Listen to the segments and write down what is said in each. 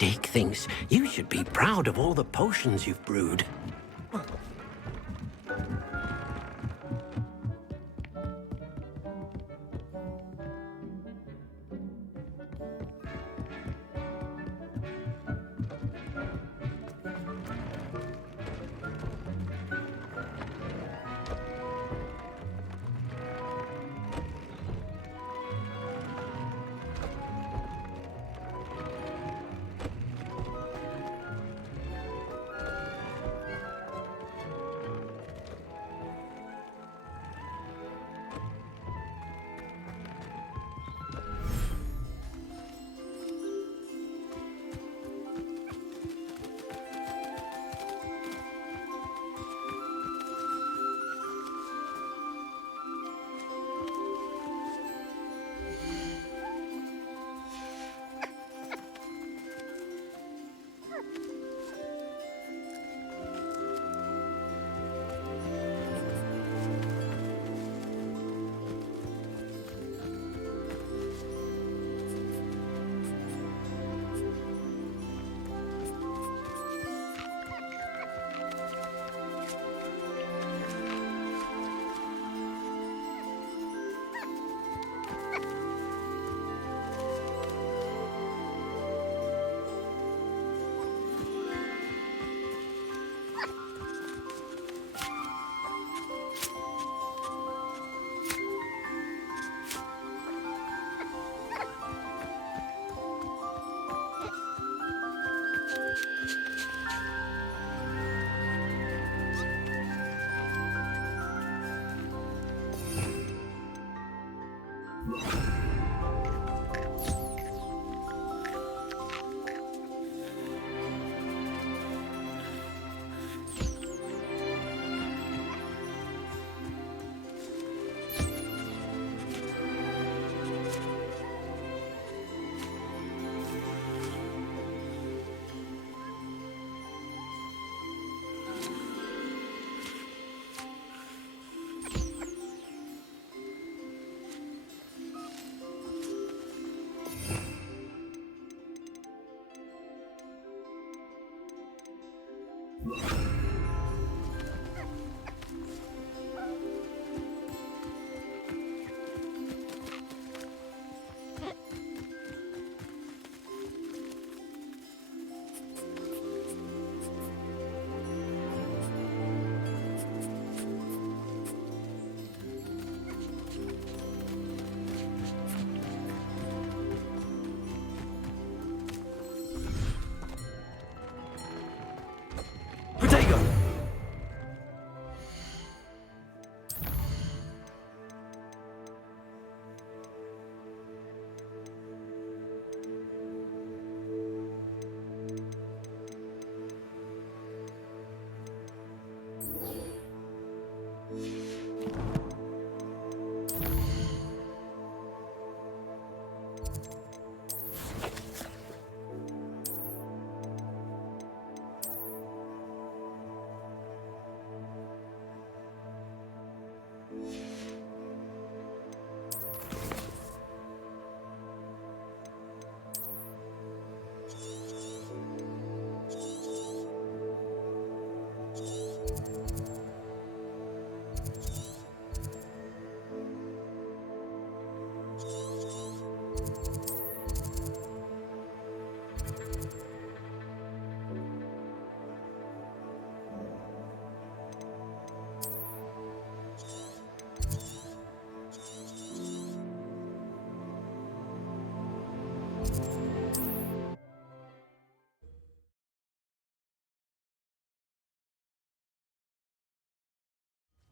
Dick thinks you should be proud of all the potions you've brewed.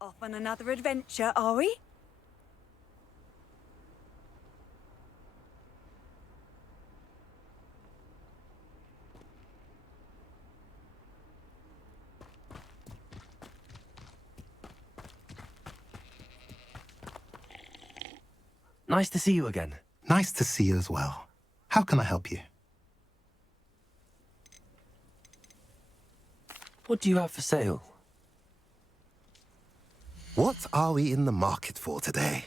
Off on another adventure, are we? Nice to see you again. Nice to see you as well. How can I help you? What do you have for sale? What are we in the market for today?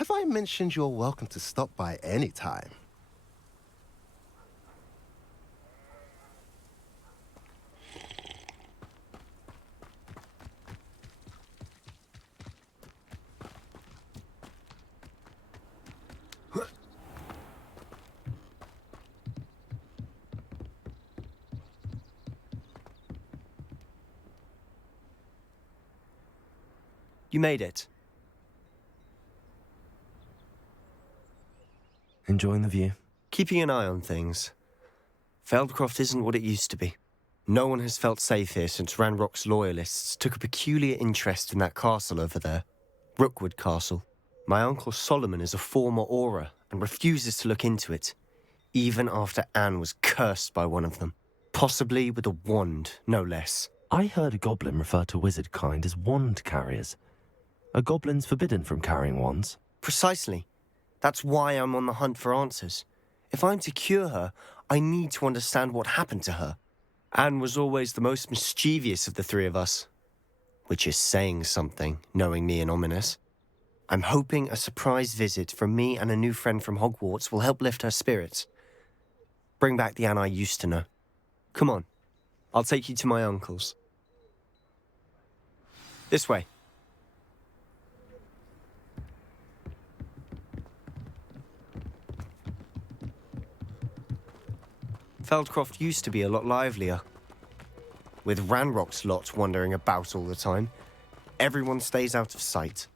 Have I mentioned you're welcome to stop by any time? You made it. Enjoying the view? Keeping an eye on things. Feldcroft isn't what it used to be. No one has felt safe here since Ranrock's loyalists took a peculiar interest in that castle over there. Rookwood Castle. My uncle Solomon is a former Auror and refuses to look into it, even after Anne was cursed by one of them. Possibly with a wand, no less. I heard a goblin refer to wizard kind as wand carriers. Are goblins forbidden from carrying wands? Precisely. That's why I'm on the hunt for answers. If I'm to cure her, I need to understand what happened to her. Anne was always the most mischievous of the three of us. Which is saying something, knowing me and ominous. I'm hoping a surprise visit from me and a new friend from Hogwarts will help lift her spirits. Bring back the Anne I used to know. Come on, I'll take you to my uncle's. This way. Feldcroft used to be a lot livelier. With Ranrock's lot wandering about all the time, everyone stays out of sight.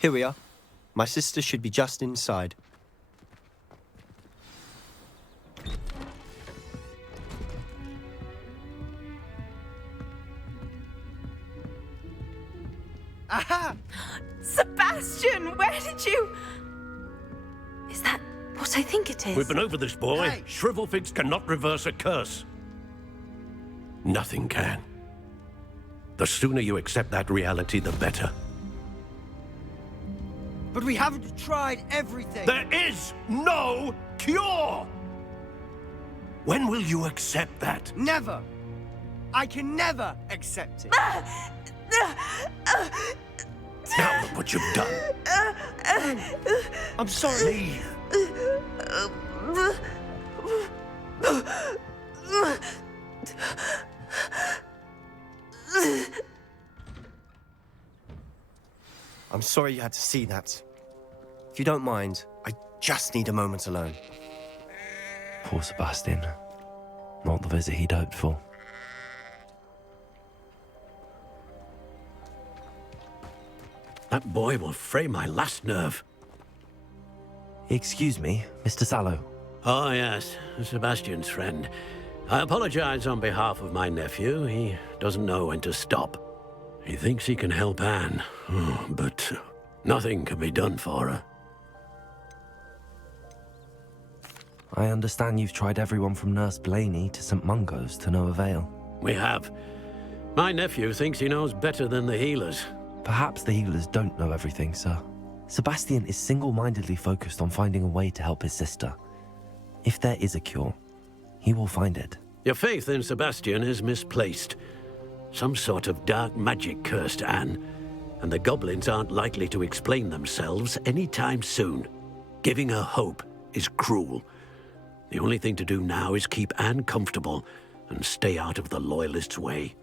Here we are. My sister should be just inside. Aha! Sebastian, where did you... Is that what I think it is? We've been over this, boy. Hey. Shrivelfigs cannot reverse a curse. Nothing can. The sooner you accept that reality, the better. But we haven't tried everything. There is no cure! When will you accept that? Never. I can never accept it. Now look what you've done. I'm sorry. Leave. I'm sorry you had to see that. If you don't mind, I just need a moment alone. Poor Sebastian. Not the visit he'd hoped for. That boy will fray my last nerve. Excuse me, Mr. Sallow. Oh, yes, Sebastian's friend. I apologize on behalf of my nephew. He doesn't know when to stop. He thinks he can help Anne, but nothing can be done for her. I understand you've tried everyone from Nurse Blaney to St. Mungo's to no avail. We have. My nephew thinks he knows better than the healers. Perhaps the healers don't know everything, sir. Sebastian is single-mindedly focused on finding a way to help his sister. If there is a cure, he will find it. Your faith in Sebastian is misplaced. Some sort of dark magic cursed Anne, and the goblins aren't likely to explain themselves anytime soon. Giving her hope is cruel. The only thing to do now is keep Anne comfortable and stay out of the Loyalists' way.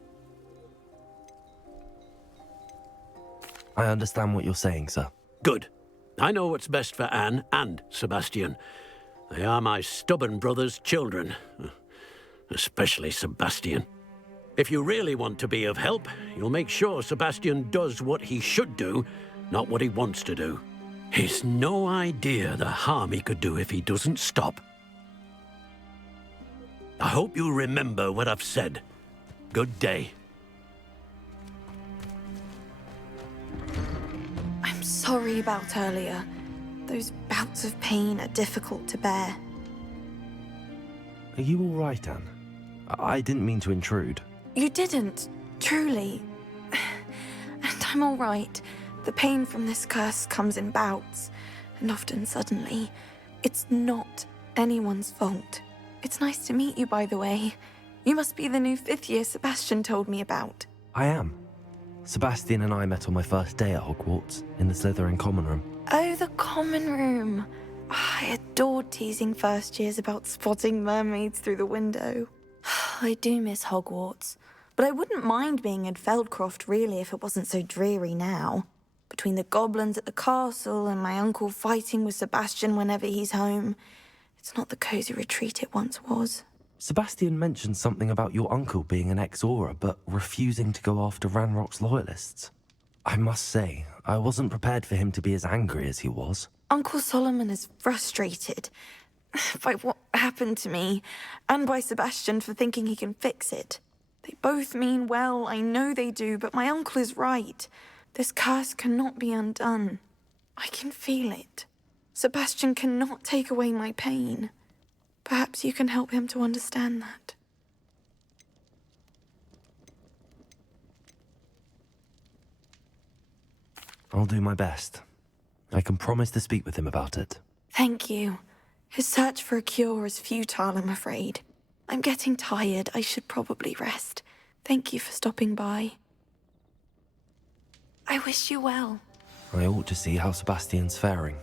I understand what you're saying, sir. Good. I know what's best for Anne and Sebastian. They are my stubborn brother's children. Especially Sebastian. If you really want to be of help, you'll make sure Sebastian does what he should do, not what he wants to do. He's no idea the harm he could do if he doesn't stop. I hope you remember what I've said. Good day. I'm sorry about earlier. Those bouts of pain are difficult to bear. Are you all right, Anne? I didn't mean to intrude. You didn't, truly. And I'm all right. The pain from this curse comes in bouts, and often suddenly. It's not anyone's fault. It's nice to meet you, by the way. You must be the new 5th year Sebastian told me about. I am. Sebastian and I met on my first day at Hogwarts, in the Slytherin common room. Oh, the common room. I adored teasing first years about spotting mermaids through the window. I do miss Hogwarts, but I wouldn't mind being in Feldcroft really if it wasn't so dreary now. Between the goblins at the castle and my uncle fighting with Sebastian whenever he's home, it's not the cosy retreat it once was. Sebastian mentioned something about your uncle being an ex-Auror, but refusing to go after Ranrock's loyalists. I must say, I wasn't prepared for him to be as angry as he was. Uncle Solomon is frustrated by what happened to me, and by Sebastian for thinking he can fix it. They both mean well, I know they do, but my uncle is right. This curse cannot be undone. I can feel it. Sebastian cannot take away my pain. Perhaps you can help him to understand that. I'll do my best. I can promise to speak with him about it. Thank you. His search for a cure is futile, I'm afraid. I'm getting tired. I should probably rest. Thank you for stopping by. I wish you well. I ought to see how Sebastian's faring.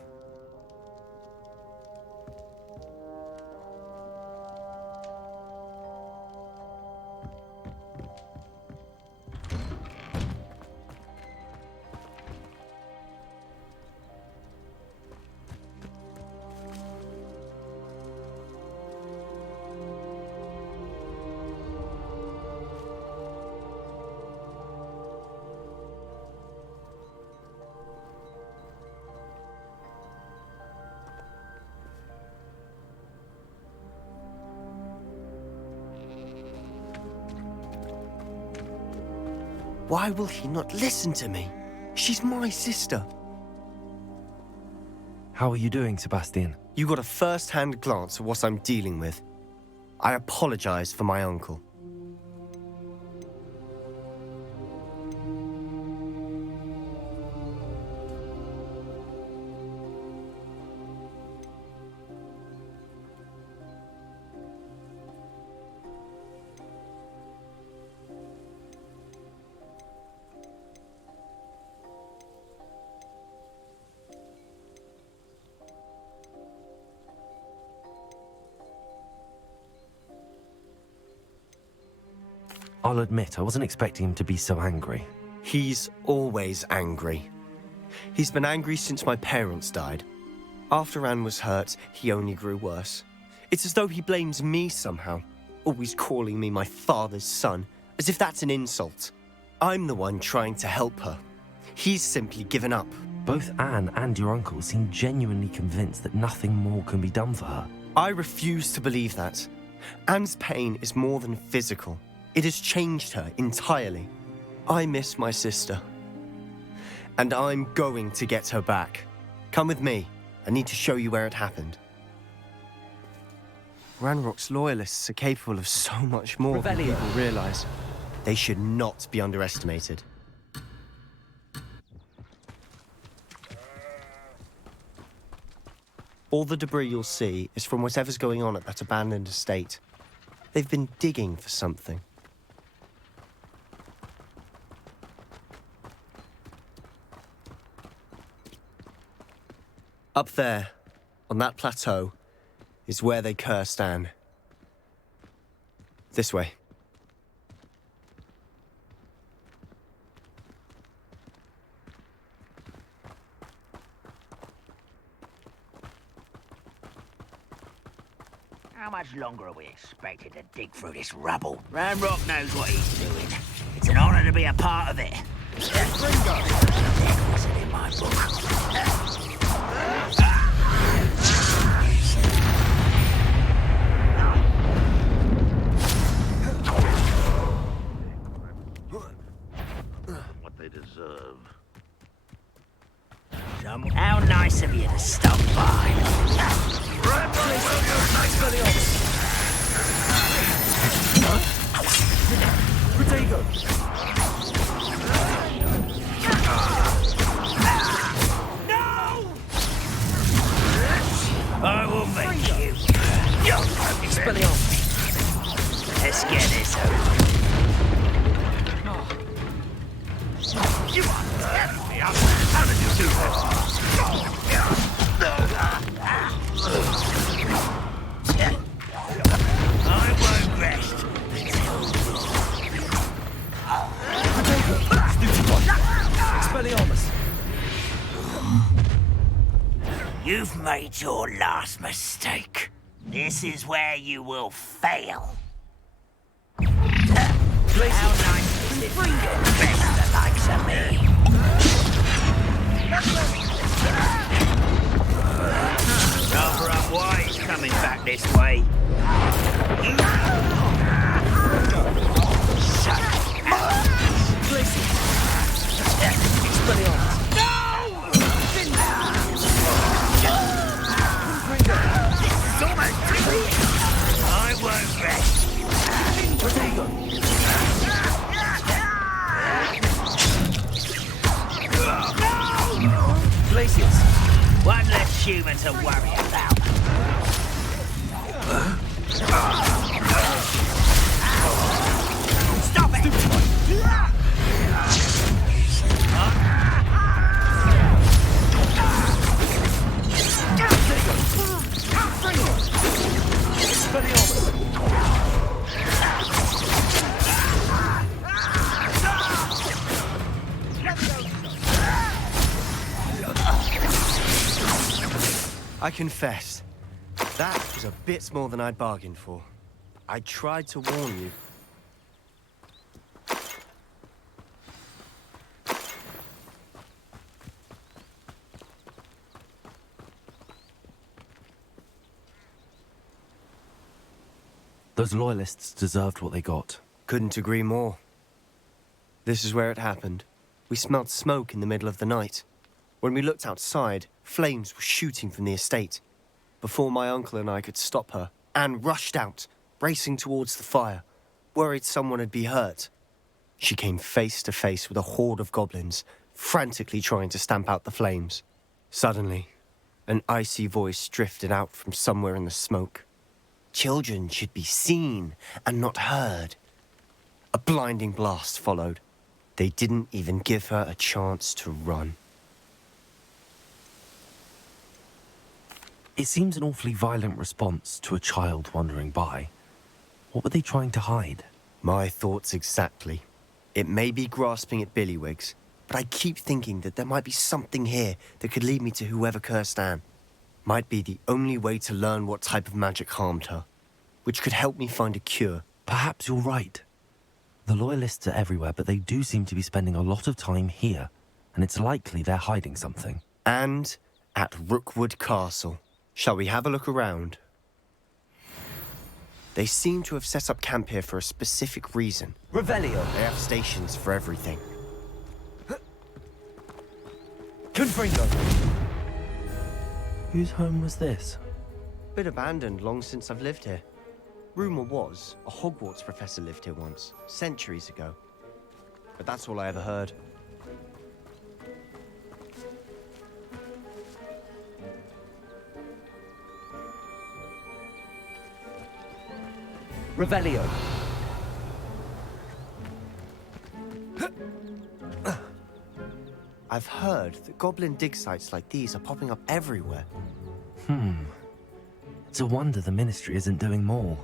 Why will he not listen to me? She's my sister. How are you doing, Sebastian? You got a first-hand glance at what I'm dealing with. I apologize for my uncle. I'll admit, I wasn't expecting him to be so angry. He's always angry. He's been angry since my parents died. After Anne was hurt, he only grew worse. It's as though he blames me somehow, always calling me my father's son, as if that's an insult. I'm the one trying to help her. He's simply given up. Both Anne and your uncle seem genuinely convinced that nothing more can be done for her. I refuse to believe that. Anne's pain is more than physical. It has changed her entirely. I miss my sister. And I'm going to get her back. Come with me. I need to show you where it happened. Ranrock's loyalists are capable of so much more than people realize. They should not be underestimated. All the debris you'll see is from whatever's going on at that abandoned estate. They've been digging for something. Up there, on that plateau, is where they cursed Anne. This way. How much longer are we expected to dig through this rubble? Ranrock knows what he's doing. It's an honor to be a part of it. Wasn't in my book. What they deserve. How nice of you to stop by. Protego! No! I will make you. Expelliarmus. Let's get this over. I won't rest. Expelliarmus! You've made your last mistake. This is where you will fail. How nice is it to get best the likes of me? Rather unwise coming back this way. I won't rest. One less human to worry about. Stop it! I confess, that was a bit more than I'd bargained for. I tried to warn you. Those loyalists deserved what they got. Couldn't agree more. This is where it happened. We smelled smoke in the middle of the night. When we looked outside, flames were shooting from the estate. Before my uncle and I could stop her, Anne rushed out, racing towards the fire, worried someone had been hurt. She came face to face with a horde of goblins, frantically trying to stamp out the flames. Suddenly, an icy voice drifted out from somewhere in the smoke. Children should be seen and not heard. A blinding blast followed. They didn't even give her a chance to run. It seems an awfully violent response to a child wandering by. What were they trying to hide? My thoughts exactly. It may be grasping at billywhigs, but I keep thinking that there might be something here that could lead me to whoever cursed Anne. Might be the only way to learn what type of magic harmed her, which could help me find a cure. Perhaps you're right. The loyalists are everywhere, but they do seem to be spending a lot of time here, and it's likely they're hiding something. And at Rookwood Castle. Shall we have a look around? They seem to have set up camp here for a specific reason. Revelio. They have stations for everything. Confringo. Whose home was this? Been abandoned long since I've lived here. Rumour was a Hogwarts professor lived here once, centuries ago. But that's all I ever heard. Revelio. I've heard that goblin dig sites like these are popping up everywhere. It's a wonder the Ministry isn't doing more.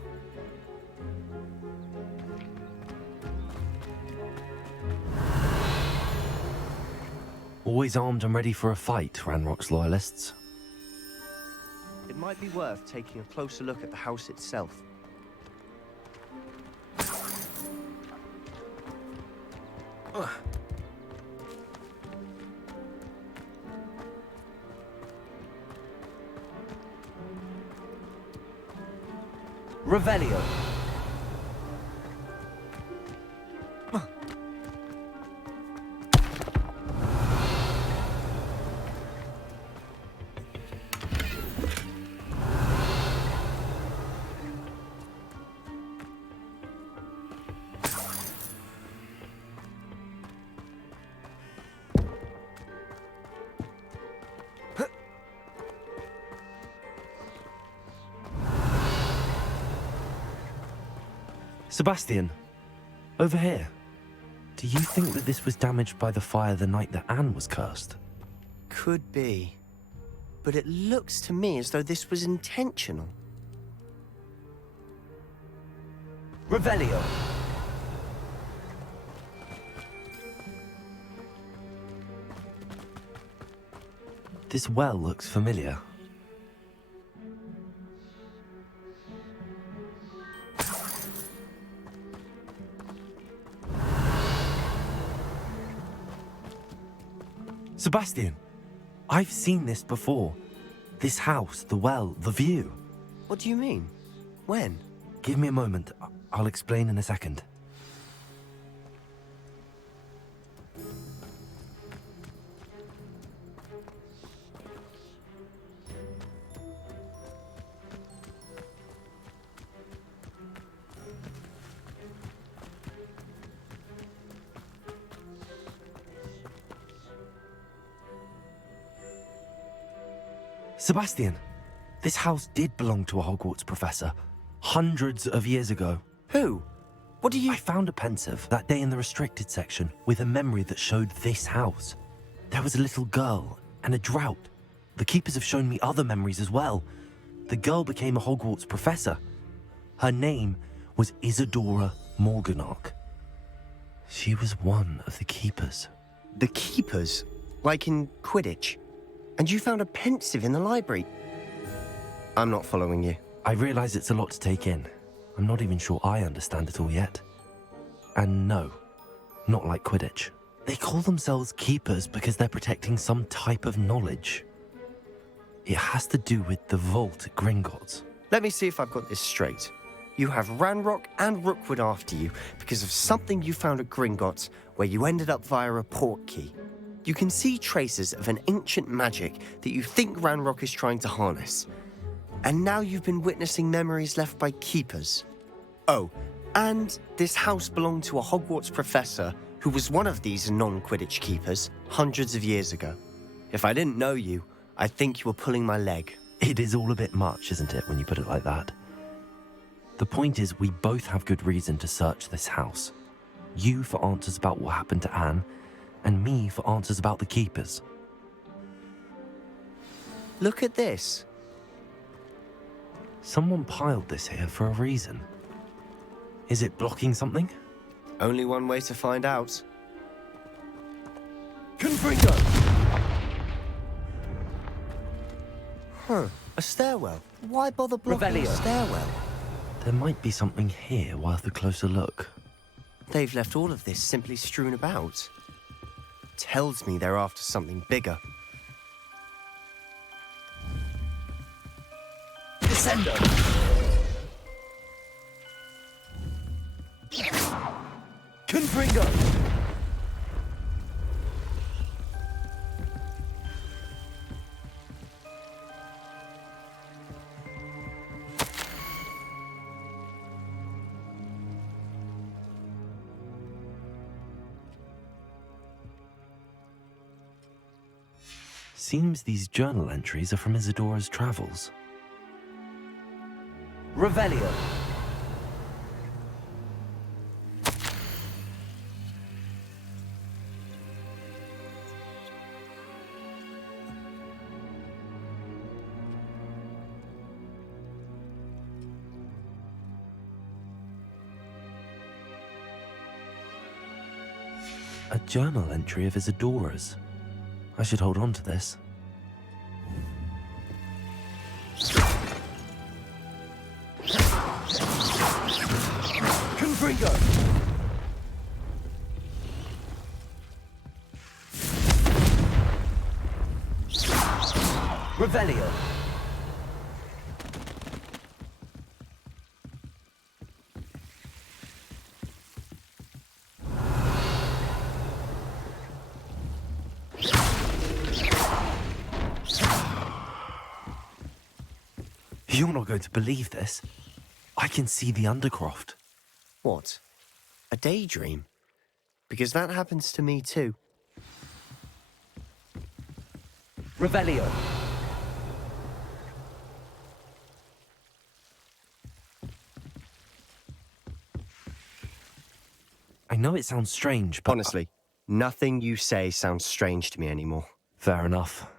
Always armed and ready for a fight, Ranrock's loyalists. It might be worth taking a closer look at the house itself. Revelio. Sebastian, over here. Do you think that this was damaged by the fire the night that Anne was cursed? Could be. But it looks to me as though this was intentional. Revelio. This well looks familiar. Sebastian, I've seen this before. This house, the well, the view. What do you mean? When? Give me a moment. I'll explain in a second. Sebastian, this house did belong to a Hogwarts professor, hundreds of years ago. Who? What do you... I found a pensive that day in the restricted section with a memory that showed this house. There was a little girl and a drought. The keepers have shown me other memories as well. The girl became a Hogwarts professor. Her name was Isadora Morganach. She was one of the keepers. The keepers? Like in Quidditch? And you found a pensive in the library? I'm not following you. I realize it's a lot to take in. I'm not even sure I understand it all yet. And no, not like Quidditch. They call themselves keepers because they're protecting some type of knowledge. It has to do with the vault at Gringotts. Let me see if I've got this straight. You have Ranrock and Rookwood after you because of something you found at Gringotts where you ended up via a portkey. You can see traces of an ancient magic that you think Ranrock is trying to harness. And now you've been witnessing memories left by keepers. Oh, and this house belonged to a Hogwarts professor who was one of these non-Quidditch keepers hundreds of years ago. If I didn't know you, I'd think you were pulling my leg. It is all a bit much, isn't it, when you put it like that? The point is, we both have good reason to search this house. You for answers about what happened to Anne, and me for answers about the keepers. Look at this. Someone piled this here for a reason. Is it blocking something? Only one way to find out. Confringo. Huh, a stairwell. Why bother blocking a Revelio. stairwell? There might be something here worth a closer look. They've left all of this simply strewn about. Tells me they're after something bigger. Descendo. Confringo. Seems these journal entries are from Isadora's travels. Revelio. A journal entry of Isadora's. I should hold on to this. Confringo. Revelio. You're not going to believe this. I can see the Undercroft. What? A daydream? Because that happens to me too. Revelio. I know it sounds strange, but... Honestly, nothing you say sounds strange to me anymore. Fair enough.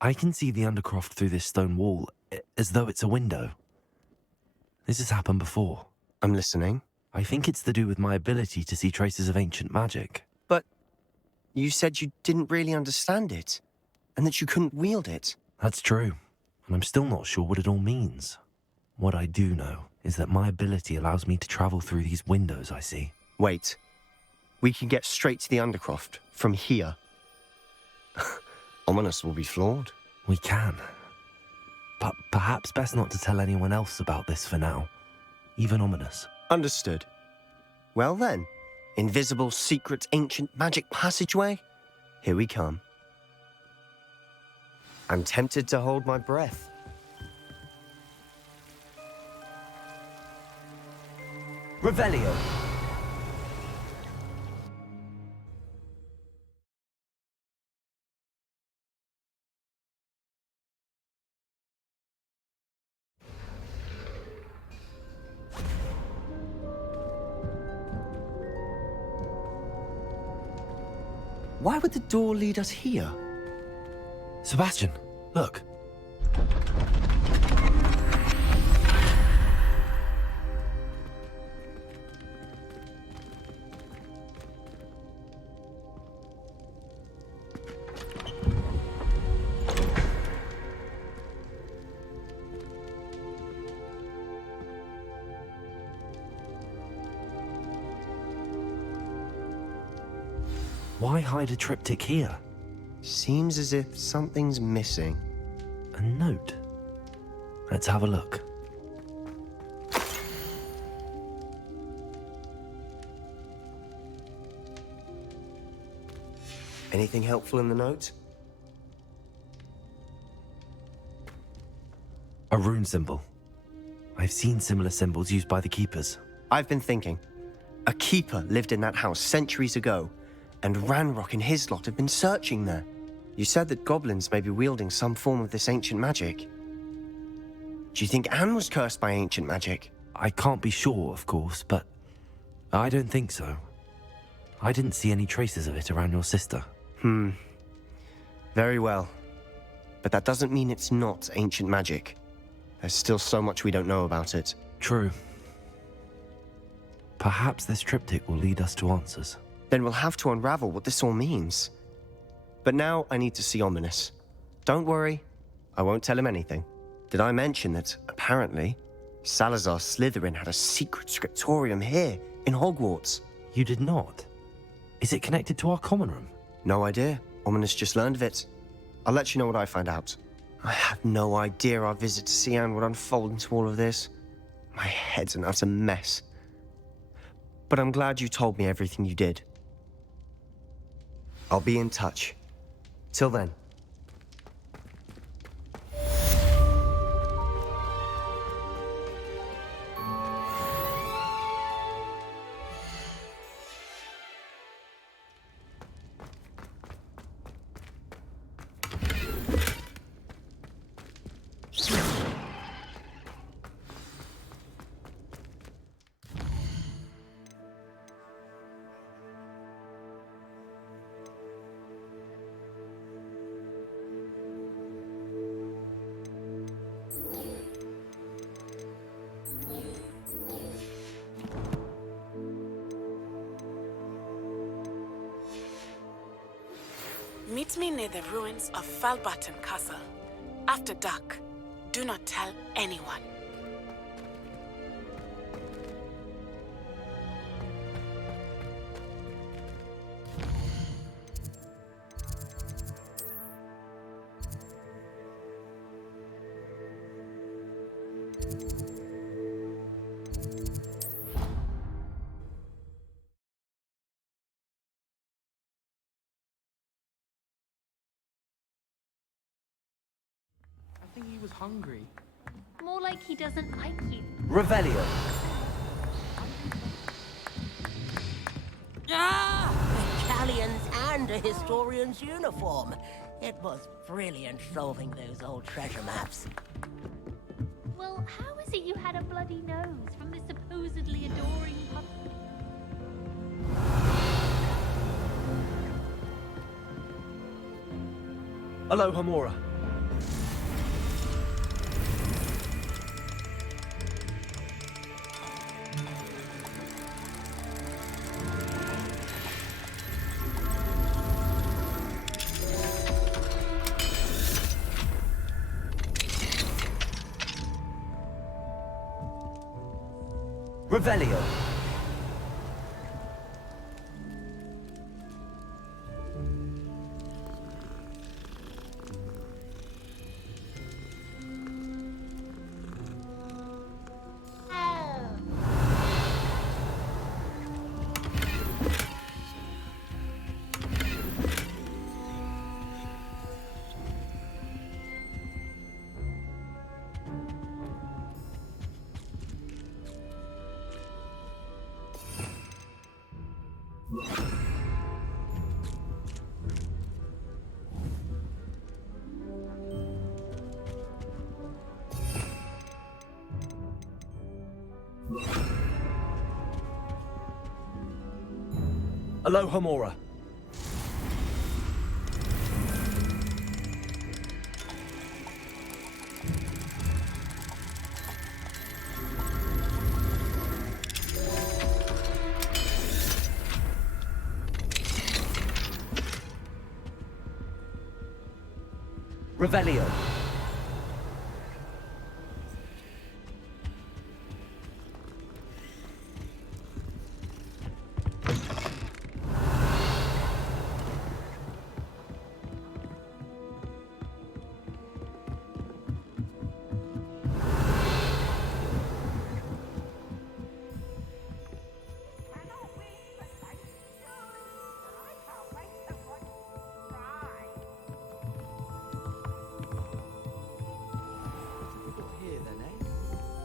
I can see the Undercroft through this stone wall, as though it's a window. This has happened before. I'm listening. I think it's to do with my ability to see traces of ancient magic. But you said you didn't really understand it, and that you couldn't wield it. That's true, and I'm still not sure what it all means. What I do know is that my ability allows me to travel through these windows I see. Wait. We can get straight to the Undercroft from here. Ominous will be flawed. We can. But perhaps best not to tell anyone else about this for now. Even Ominous. Understood. Well then, invisible, secret, ancient magic passageway? Here we come. I'm tempted to hold my breath. Revelio. Why would the door lead us here? Sebastian, look. Why hide a triptych here? Seems as if something's missing. A note. Let's have a look. Anything helpful in the note? A rune symbol. I've seen similar symbols used by the keepers. I've been thinking. A keeper lived in that house centuries ago, and Ranrock and his lot have been searching there. You said that goblins may be wielding some form of this ancient magic. Do you think Anne was cursed by ancient magic? I can't be sure, of course, but I don't think so. I didn't see any traces of it around your sister. Very well. But that doesn't mean it's not ancient magic. There's still so much we don't know about it. True. Perhaps this triptych will lead us to answers. Then we'll have to unravel what this all means. But now I need to see Ominous. Don't worry, I won't tell him anything. Did I mention that, apparently, Salazar Slytherin had a secret scriptorium here in Hogwarts? You did not? Is it connected to our common room? No idea. Ominous just learned of it. I'll let you know what I find out. I had no idea our visit to Cian would unfold into all of this. My head's an utter mess. But I'm glad you told me everything you did. I'll be in touch. Till then. Meet me near the ruins of Falbaton Castle. After dark, do not tell anyone. I think he was hungry. More like he doesn't like you. Revelio. Italians and a historian's uniform. It was brilliant solving those old treasure maps. Well, how is it you had a bloody nose from this supposedly adoring puppy? Aloha Mora. Revelio. Aloha Mora. Revelio.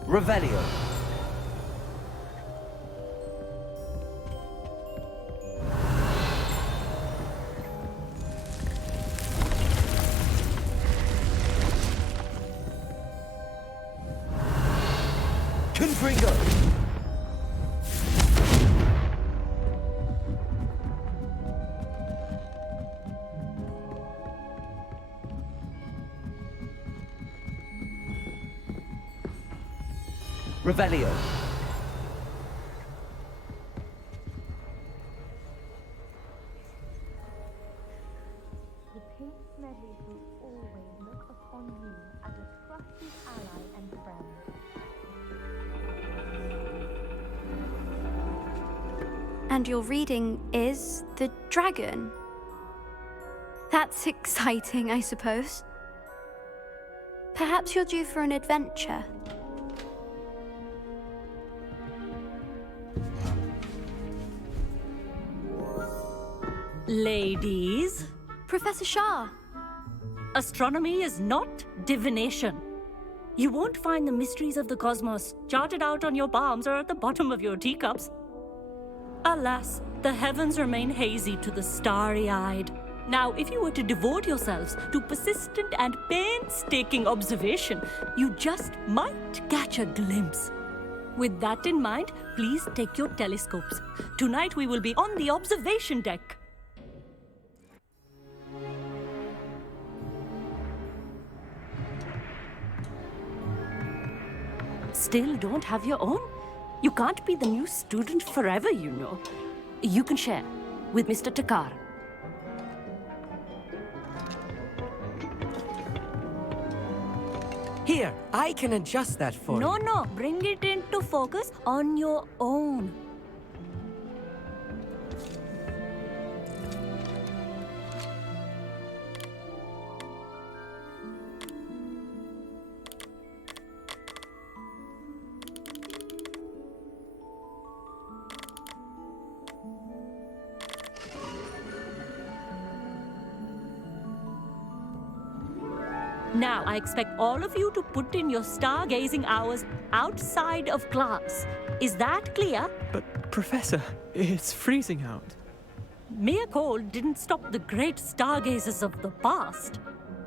Revelio. Confringo. Revelio. The Pink Medleys will always look upon you as a trusted ally and friend. And your reading is the dragon. That's exciting, I suppose. Perhaps you're due for an adventure. Ladies, Professor Shah. astronomy is not divination. You won't find the mysteries of the cosmos charted out on your palms or at the bottom of your teacups. Alas, the heavens remain hazy to the starry-eyed. Now, if you were to devote yourselves to persistent and painstaking observation, you just might catch a glimpse. With that in mind, please take your telescopes. Tonight we will be on the observation deck. Still don't have your own? You can't be the new student forever, you know. You can share with Mr. Takar. Here, I can adjust that for you. No, bring it into focus on your own. Now, I expect all of you to put in your stargazing hours outside of class. Is that clear? But, Professor, it's freezing out. Mere cold didn't stop the great stargazers of the past.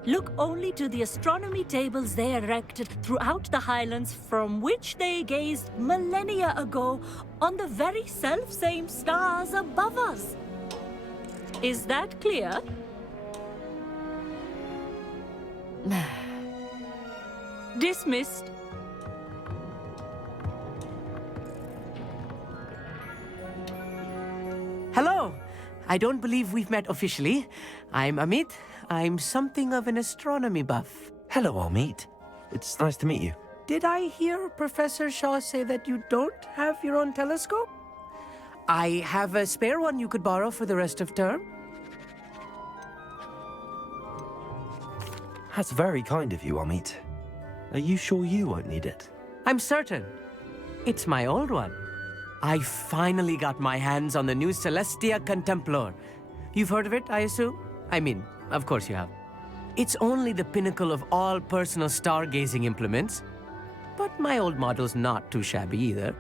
look only to the astronomy tables they erected throughout the Highlands from which they gazed millennia ago on the very self-same stars above us. Is that clear? Dismissed. Hello. I don't believe we've met officially. I'm Amit. I'm something of an astronomy buff. Hello, Amit. It's nice to meet you. Did I hear Professor Shaw say that you don't have your own telescope? I have a spare one you could borrow for the rest of term. That's very kind of you, Amit. Are you sure you won't need it? I'm certain. It's my old one. I finally got my hands on the new Celestia Contemplar. You've heard of it, I assume? I mean, of course you have. It's only the pinnacle of all personal stargazing implements. But my old model's not too shabby either.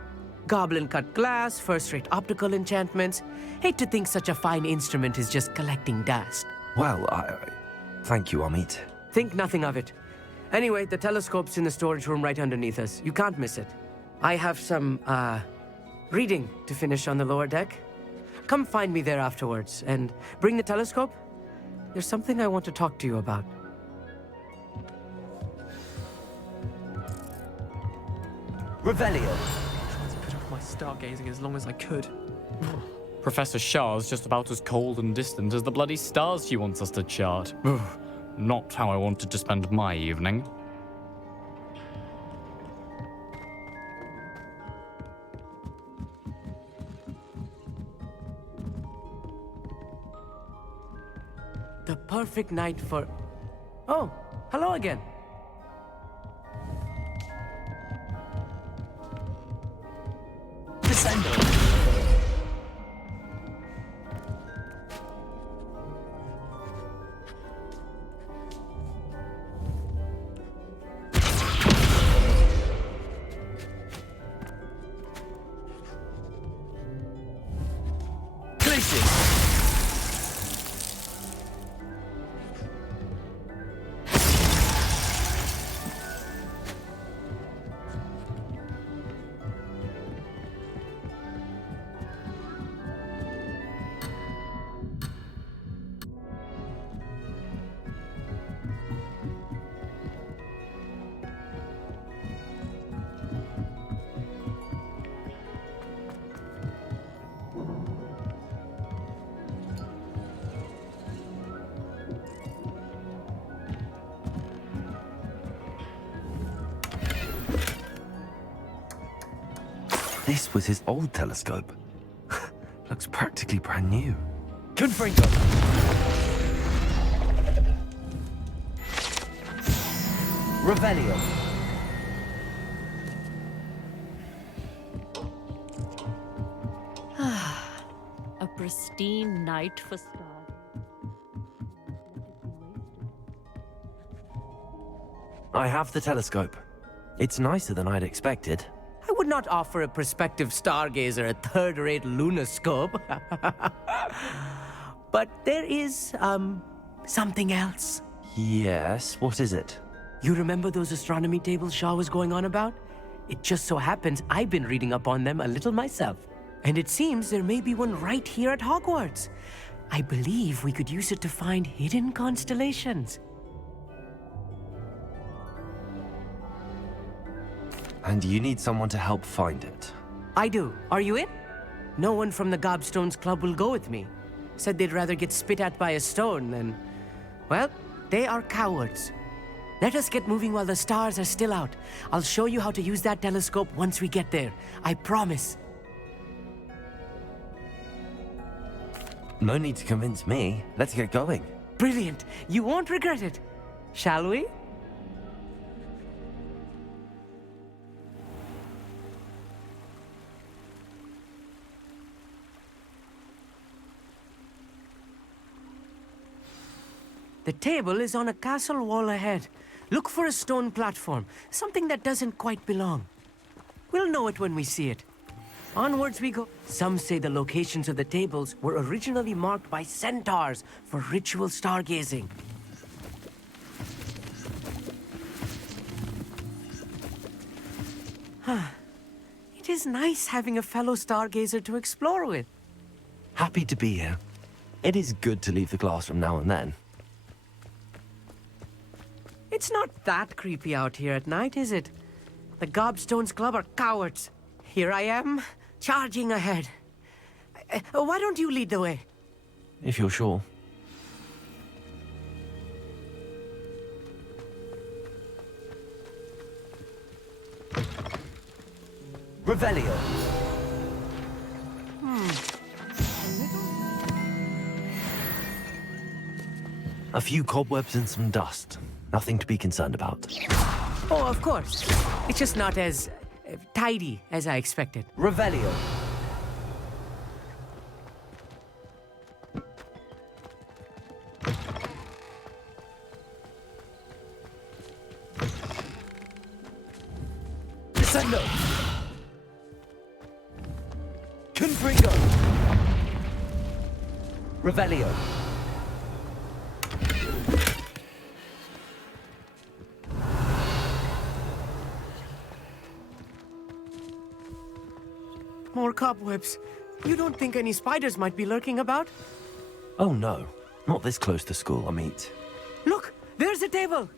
Goblin-cut glass, first-rate optical enchantments. Hate to think such a fine instrument is just collecting dust. Well, thank you, Amit. Think nothing of it. Anyway, the telescope's in the storage room right underneath us. You can't miss it. I have some, reading to finish on the lower deck. Come find me there afterwards, and bring the telescope. There's something I want to talk to you about. Revelio. Tried to put off my stargazing as long as I could. Professor Shah's just about as cold and distant as the bloody stars she wants us to chart. Not how I wanted to spend my evening. The perfect night for... Oh, hello again. Descendo. This was his old telescope. Looks practically brand new. Confringo. Revelio. A pristine night for stars. I have the telescope. It's nicer than I'd expected. I would not offer a prospective stargazer a third-rate lunoscope. But there is, something else. Yes, what is it? You remember those astronomy tables Shaw was going on about? It just so happens I've been reading up on them a little myself. And it seems there may be one right here at Hogwarts. I believe we could use it to find hidden constellations. And you need someone to help find it. I do. Are you in? No one from the Gobstones Club will go with me. Said they'd rather get spit at by a stone than... Well, they are cowards. Let us get moving while the stars are still out. I'll show you how to use that telescope once we get there. I promise. No need to convince me. Let's get going. Brilliant. You won't regret it. Shall we? The table is on a castle wall ahead. Look for a stone platform, something that doesn't quite belong. We'll know it when we see it. Onwards we go. Some say the locations of the tables were originally marked by centaurs for ritual stargazing. It is nice having a fellow stargazer to explore with. Happy to be here. It is good to leave the classroom now and then. It's not that creepy out here at night, is it? The Gobstones Club are cowards. Here I am, charging ahead. Why don't you lead the way? If you're sure. Revelio. A few cobwebs and some dust. Nothing to be concerned about. Oh, of course. It's just not as tidy as I expected. Revelio. Descendo. Confringo. Revelio. More cobwebs. You don't think any spiders might be lurking about? Oh no, not this close to school, Amit. Look, there's a table.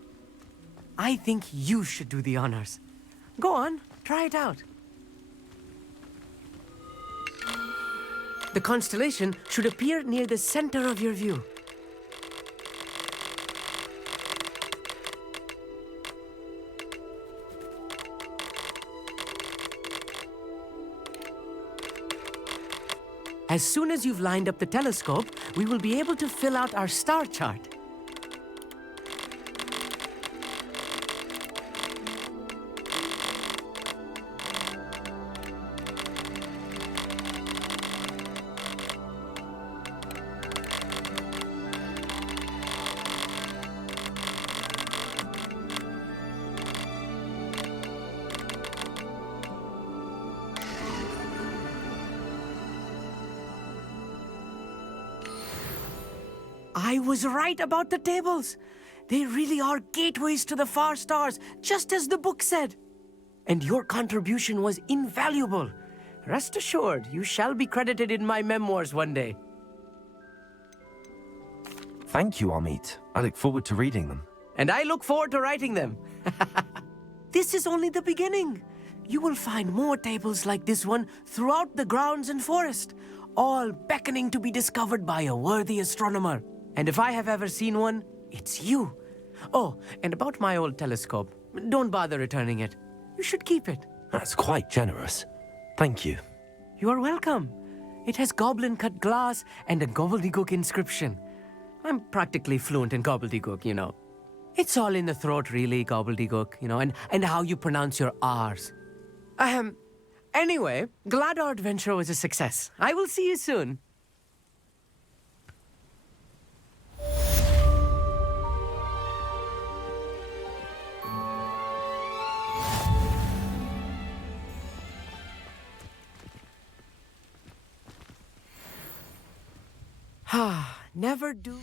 I think you should do the honors. Go on, try it out. The constellation should appear near the center of your view. As soon as you've lined up the telescope, we will be able to fill out our star chart. I was right about the tables. They really are gateways to the far stars, just as the book said. And your contribution was invaluable. Rest assured, you shall be credited in my memoirs one day. Thank you, Amit. I look forward to reading them. And I look forward to writing them. This is only the beginning. You will find more tables like this one throughout the grounds and forest, all beckoning to be discovered by a worthy astronomer. And if I have ever seen one, it's you. Oh, and about my old telescope, don't bother returning it. You should keep it. That's quite generous. Thank you. You are welcome. It has goblin-cut glass and a gobbledygook inscription. I'm practically fluent in gobbledygook, you know. It's all in the throat, really, gobbledygook, you know, and how you pronounce your R's. Anyway, glad our adventure was a success. I will see you soon. Never do.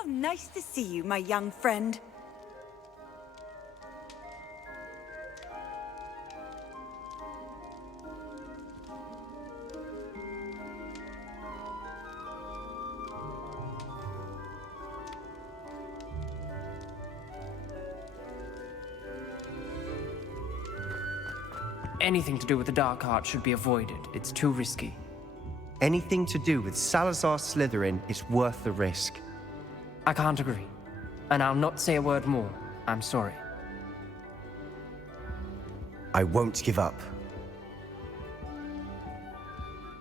How nice to see you, my young friend. Anything to do with the dark art should be avoided. It's too risky. Anything to do with Salazar Slytherin is worth the risk. I can't agree. And I'll not say a word more. I'm sorry. I won't give up.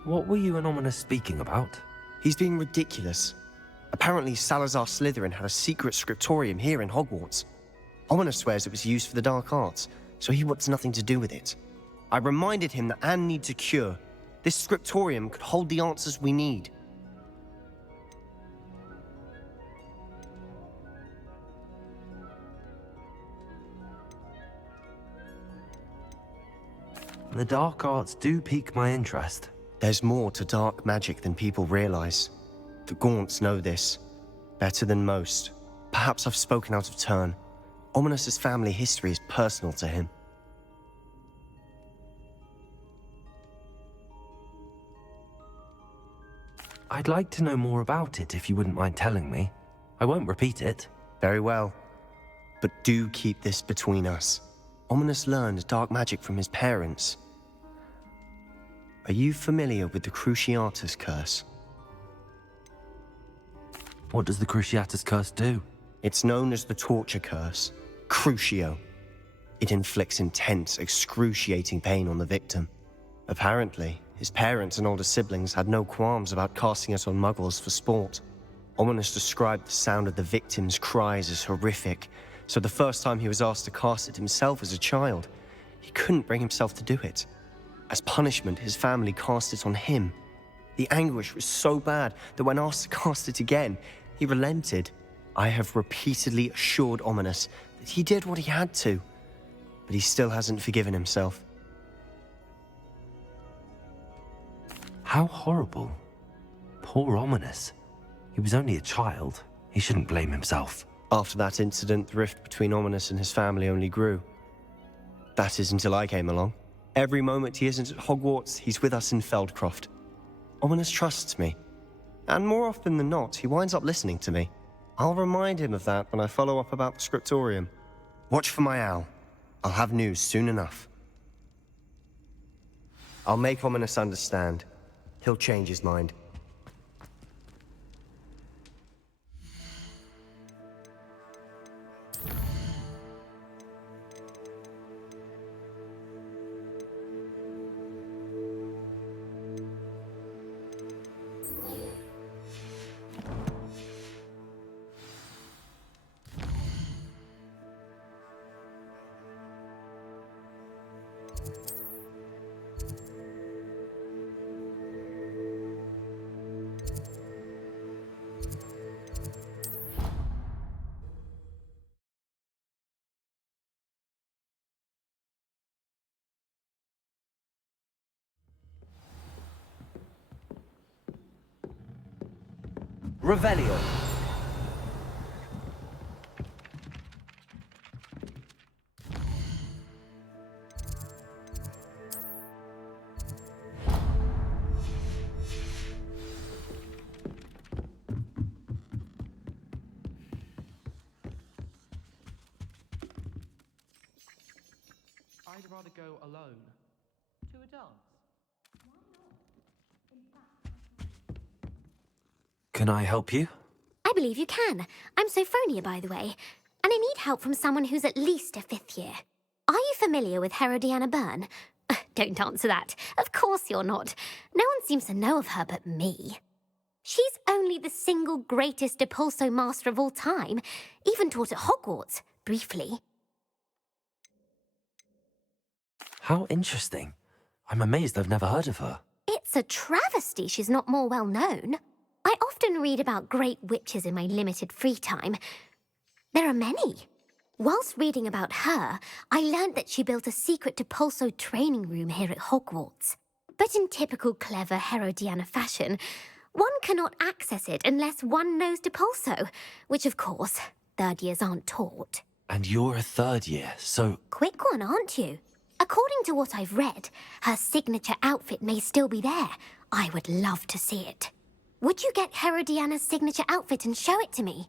What were you and Ominous speaking about? He's being ridiculous. Apparently, Salazar Slytherin had a secret scriptorium here in Hogwarts. Ominous swears it was used for the dark arts, so he wants nothing to do with it. I reminded him that Anne needs a cure. This scriptorium could hold the answers we need. The dark arts do pique my interest. There's more to dark magic than people realize. The Gaunts know this better than most. Perhaps I've spoken out of turn. Ominous's family history is personal to him. I'd like to know more about it if you wouldn't mind telling me. I won't repeat it. Very well. But do keep this between us. Ominous learned dark magic from his parents. Are you familiar with the Cruciatus Curse? What does the Cruciatus Curse do? It's known as the Torture Curse, Crucio. It inflicts intense, excruciating pain on the victim. Apparently, his parents and older siblings had no qualms about casting it on muggles for sport. Ominous described the sound of the victim's cries as horrific, so the first time he was asked to cast it himself as a child, he couldn't bring himself to do it. As punishment, his family cast it on him. The anguish was so bad that when asked to cast it again, he relented. I have repeatedly assured Ominous that he did what he had to, but he still hasn't forgiven himself. How horrible. Poor Ominous. He was only a child. He shouldn't blame himself. After that incident, the rift between Ominous and his family only grew. That is until I came along. Every moment he isn't at Hogwarts, he's with us in Feldcroft. Ominous trusts me. And more often than not, he winds up listening to me. I'll remind him of that when I follow up about the scriptorium. Watch for my owl. I'll have news soon enough. I'll make Ominous understand. He'll change his mind. Revelio. I'd rather go alone. To a dance. Can I help you? I believe you can. I'm Sophronia, by the way, and I need help from someone who's at least a 5th year. Are you familiar with Herodiana Byrne? Don't answer that. Of course you're not. No one seems to know of her but me. She's only the single greatest Depulso master of all time, even taught at Hogwarts, briefly. How interesting. I'm amazed I've never heard of her. It's a travesty she's not more well known. I often read about great witches in my limited free time. There are many. Whilst reading about her, I learnt that she built a secret Depulso training room here at Hogwarts. But in typical clever Herodiana fashion, One cannot access it unless one knows Depulso, which of course, third years aren't taught. And you're a third year, so... Quick one, aren't you? According to what I've read, her signature outfit may still be there. I would love to see it. Would you get Herodiana's signature outfit and show it to me?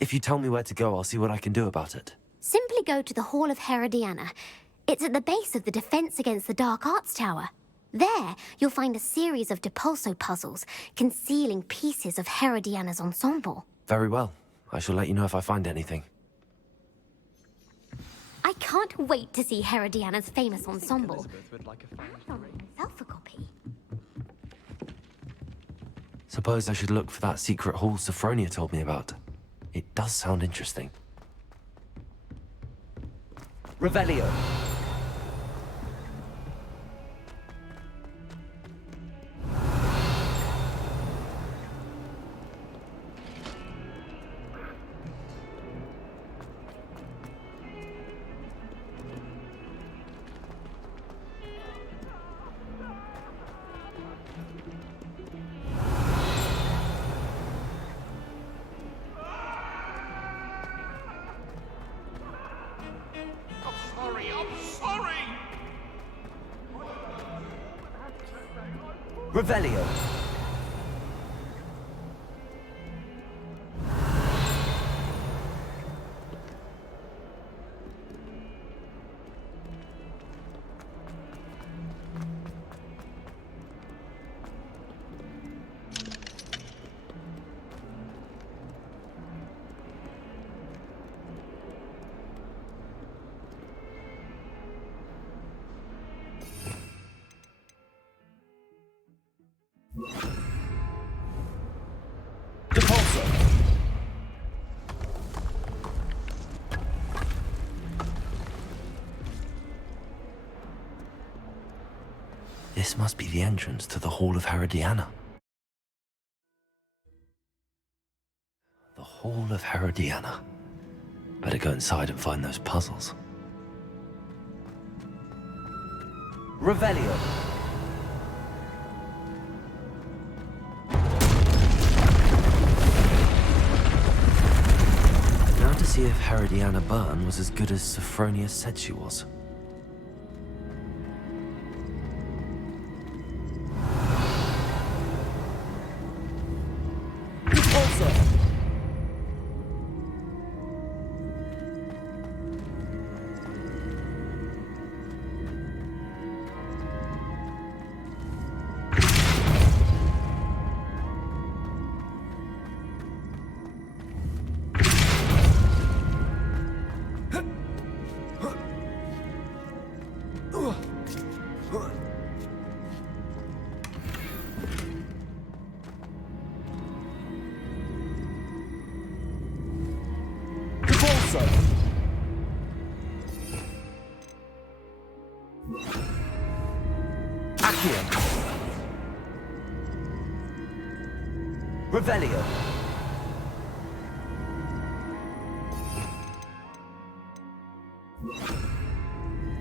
If you tell me where to go, I'll see what I can do about it. Simply go to the Hall of Herodiana. It's at the base of the Defense Against the Dark Arts Tower. There, you'll find a series of Depulso puzzles concealing pieces of Herodiana's ensemble. Very well. I shall let you know if I find anything. I can't wait to see Herodiana's famous ensemble. Myself a copy. Suppose I should look for that secret hall Sophronia told me about. It does sound interesting. Revelio. Revelio. This must be the entrance to the Hall of Herodiana. The Hall of Herodiana. Better go inside and find those puzzles. Revelio. Now to see if Herodiana Byrne was as good as Sophronia said she was. Revelio.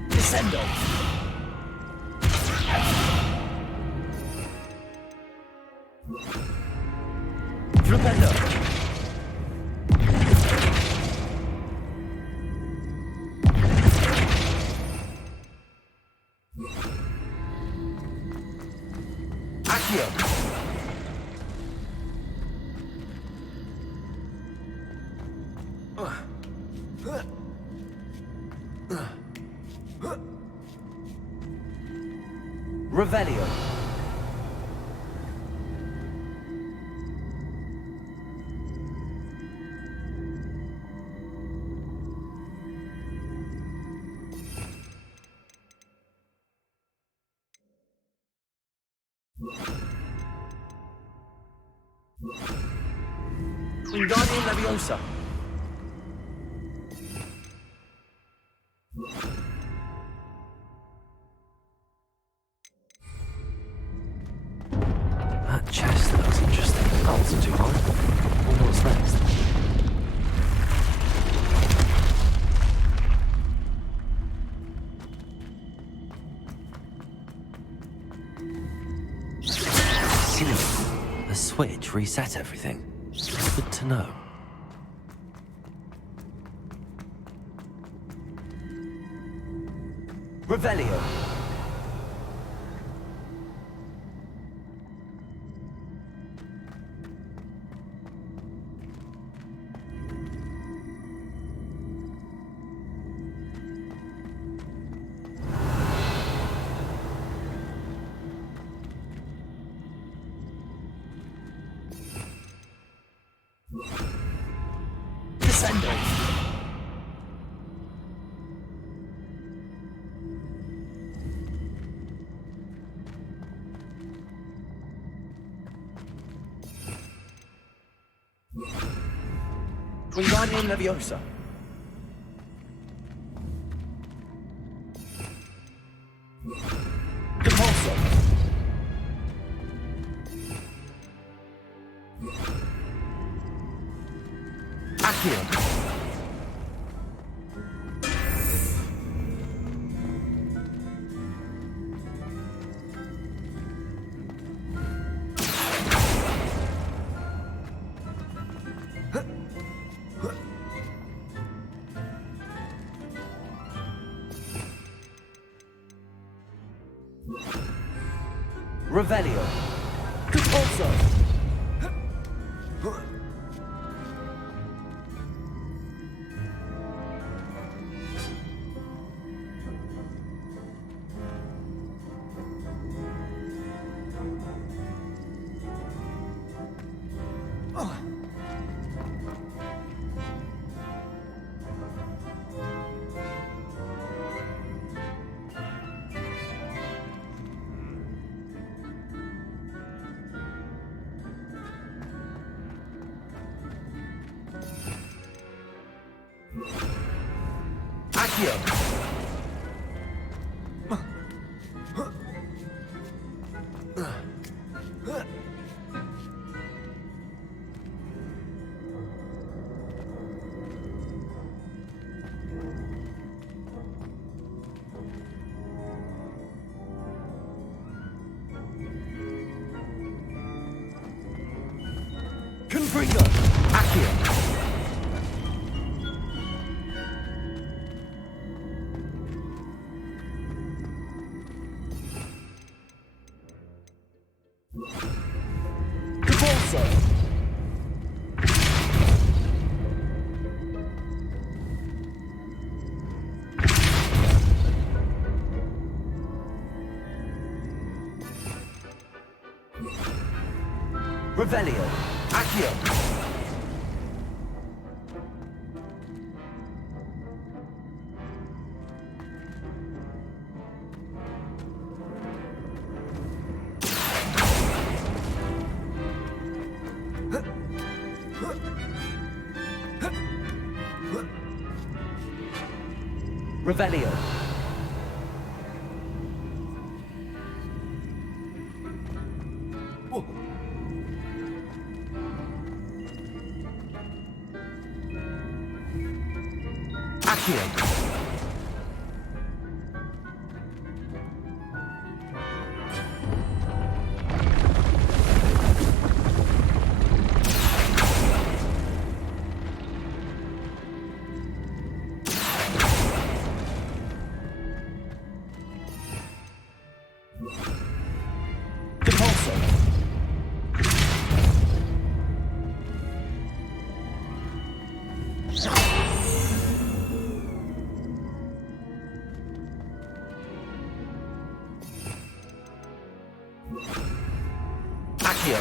Descendo. Flipendo. Accio. Revelio. Wingardium Leviosa. That chest looks interesting. That wasn't too hard. Wonder what's next. see. The switch reset everything. Good to know. Revelio. Wingardium Leviosa. Depulso. Accio. Revelio. Depulso. Accio. Confringo. Accio. Depulso. Revelio. Accio. Revelio. Accio. Depulso. Accio.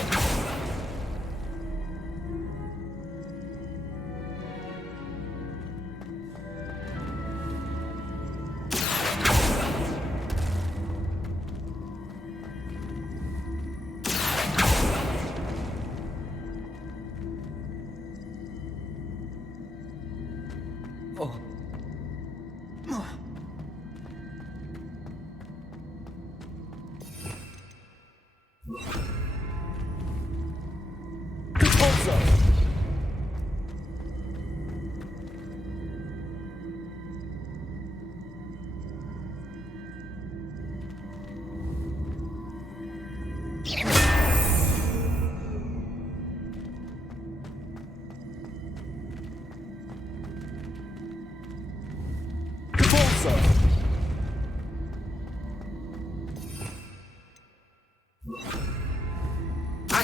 Depulso.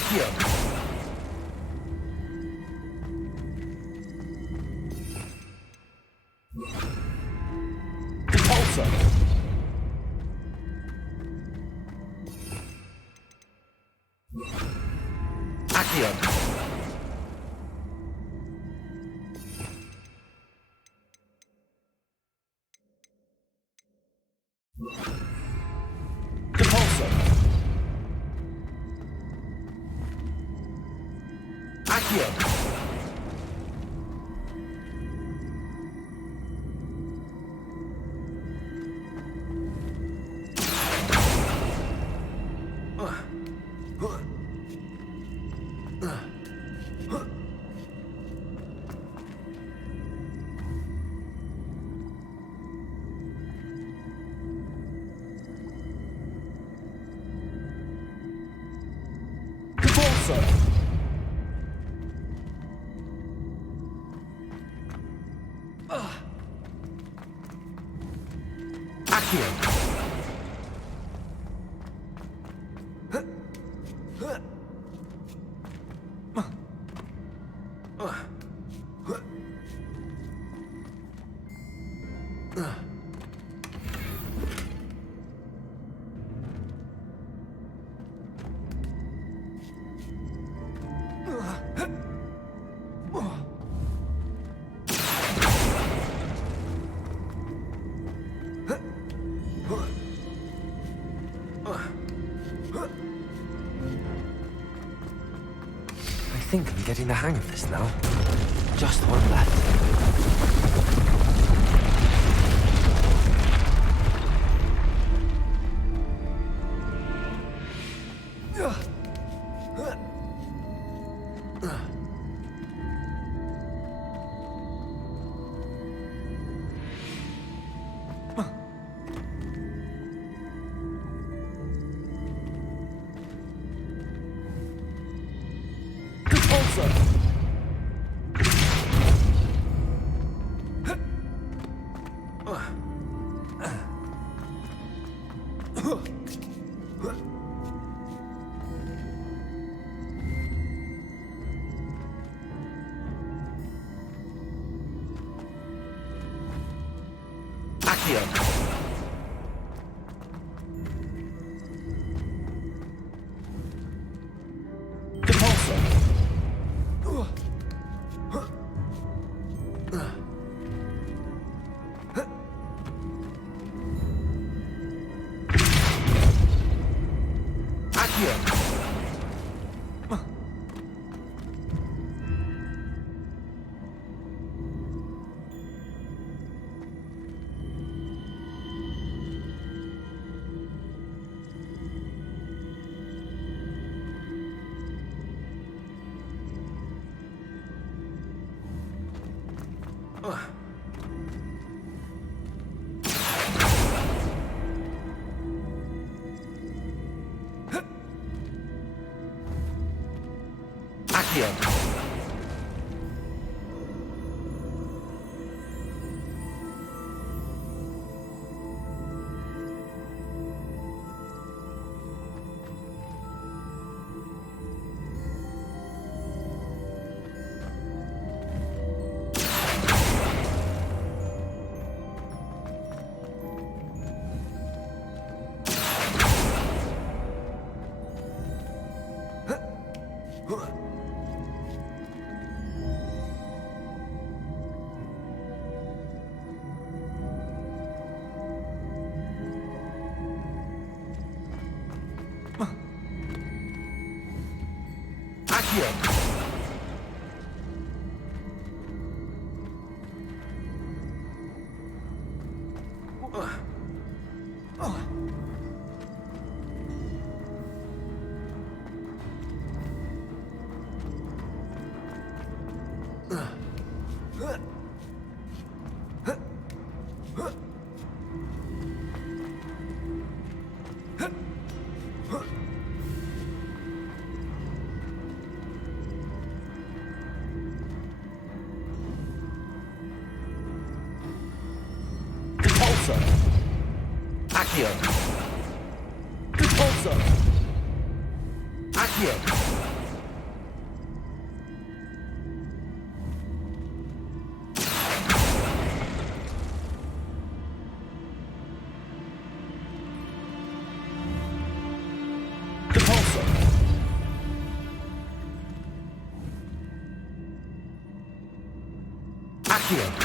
Accio. Repulsor. Accio. Repulsor. Accio. Repulsor. Accio. I think I'm getting the hang of this now. Just one left. Repulsor. Accio. Repulsor. Accio. Accio. Accio. Repulsor. Accio. Repulsor. Accio. Accio.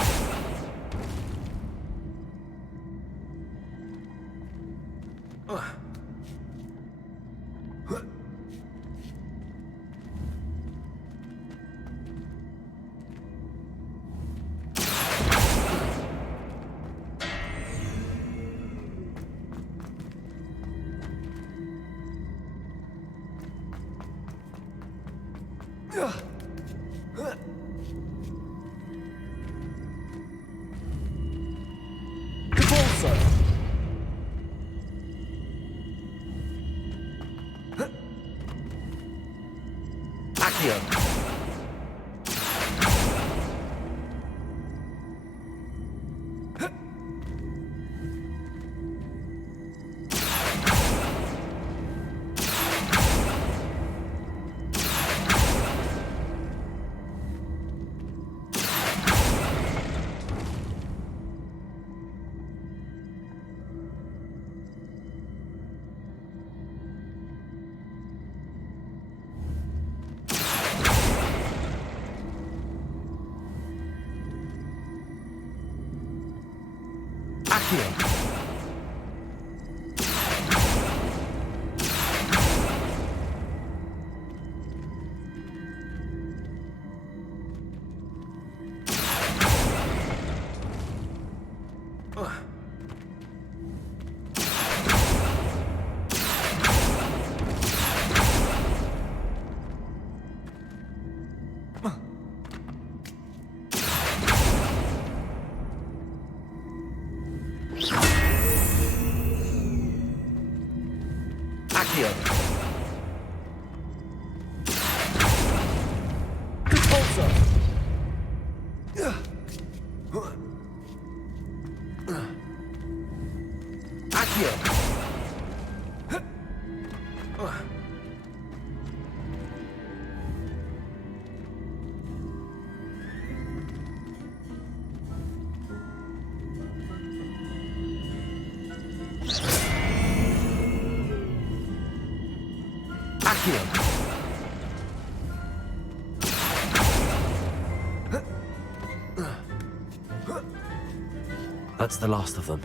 That's the last of them.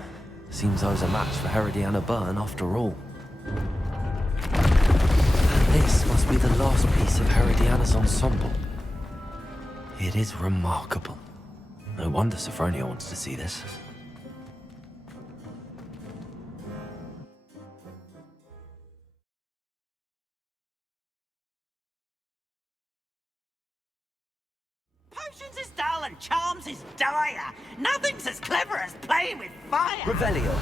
Seems I was a match for Herodiana Byrne after all. And this must be the last piece of Herodiana's ensemble. It is remarkable. No wonder Sophronia wants to see this. Potions is dull and charms is dire. Nothing's as clever as playing with fire. Revelio.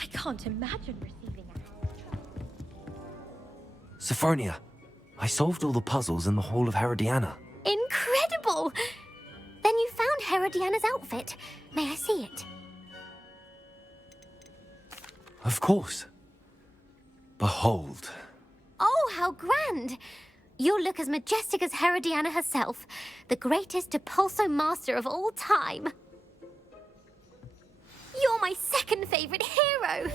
I can't imagine receiving Sophronia, I solved all the puzzles in the Hall of Herodiana. Incredible! Then you found Herodiana's outfit. May I see it? Of course. Behold. Oh, how grand! You'll look as majestic as Herodiana herself, the greatest Depulso master of all time. You're my second favorite hero!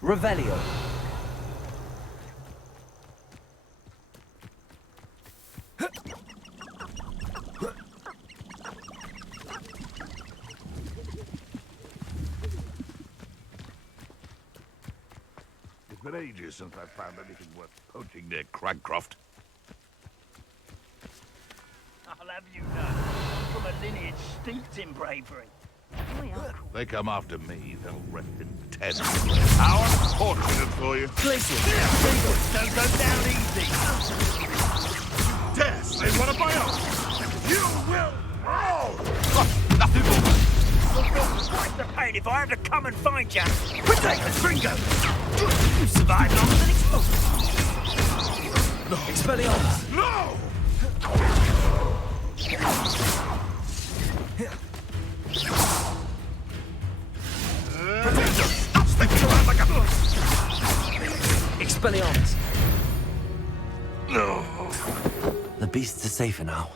Revelio. It's been ages since I found anything worth poaching near Cragcroft. I'll have you know, I'm from a lineage steeped in bravery. They come after me, they'll rest in 10. Our fortunate for you. Don't go down easy. Dare say one of my own. You will roll. Nothing more. What's the pain if I have to come and find you? Ridiculous gringo! You survived longer than expected. No. Expelliarmus. No! Stop sticking around like a... Expelliarmus. No. The beasts are safer now.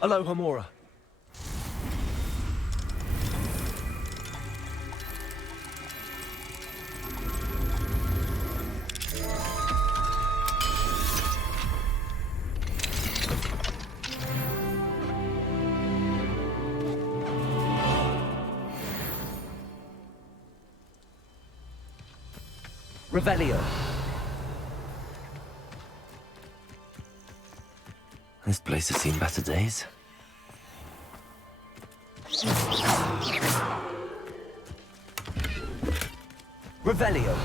Hello, Hamura. Revelio. This place has seen better days. Revelio.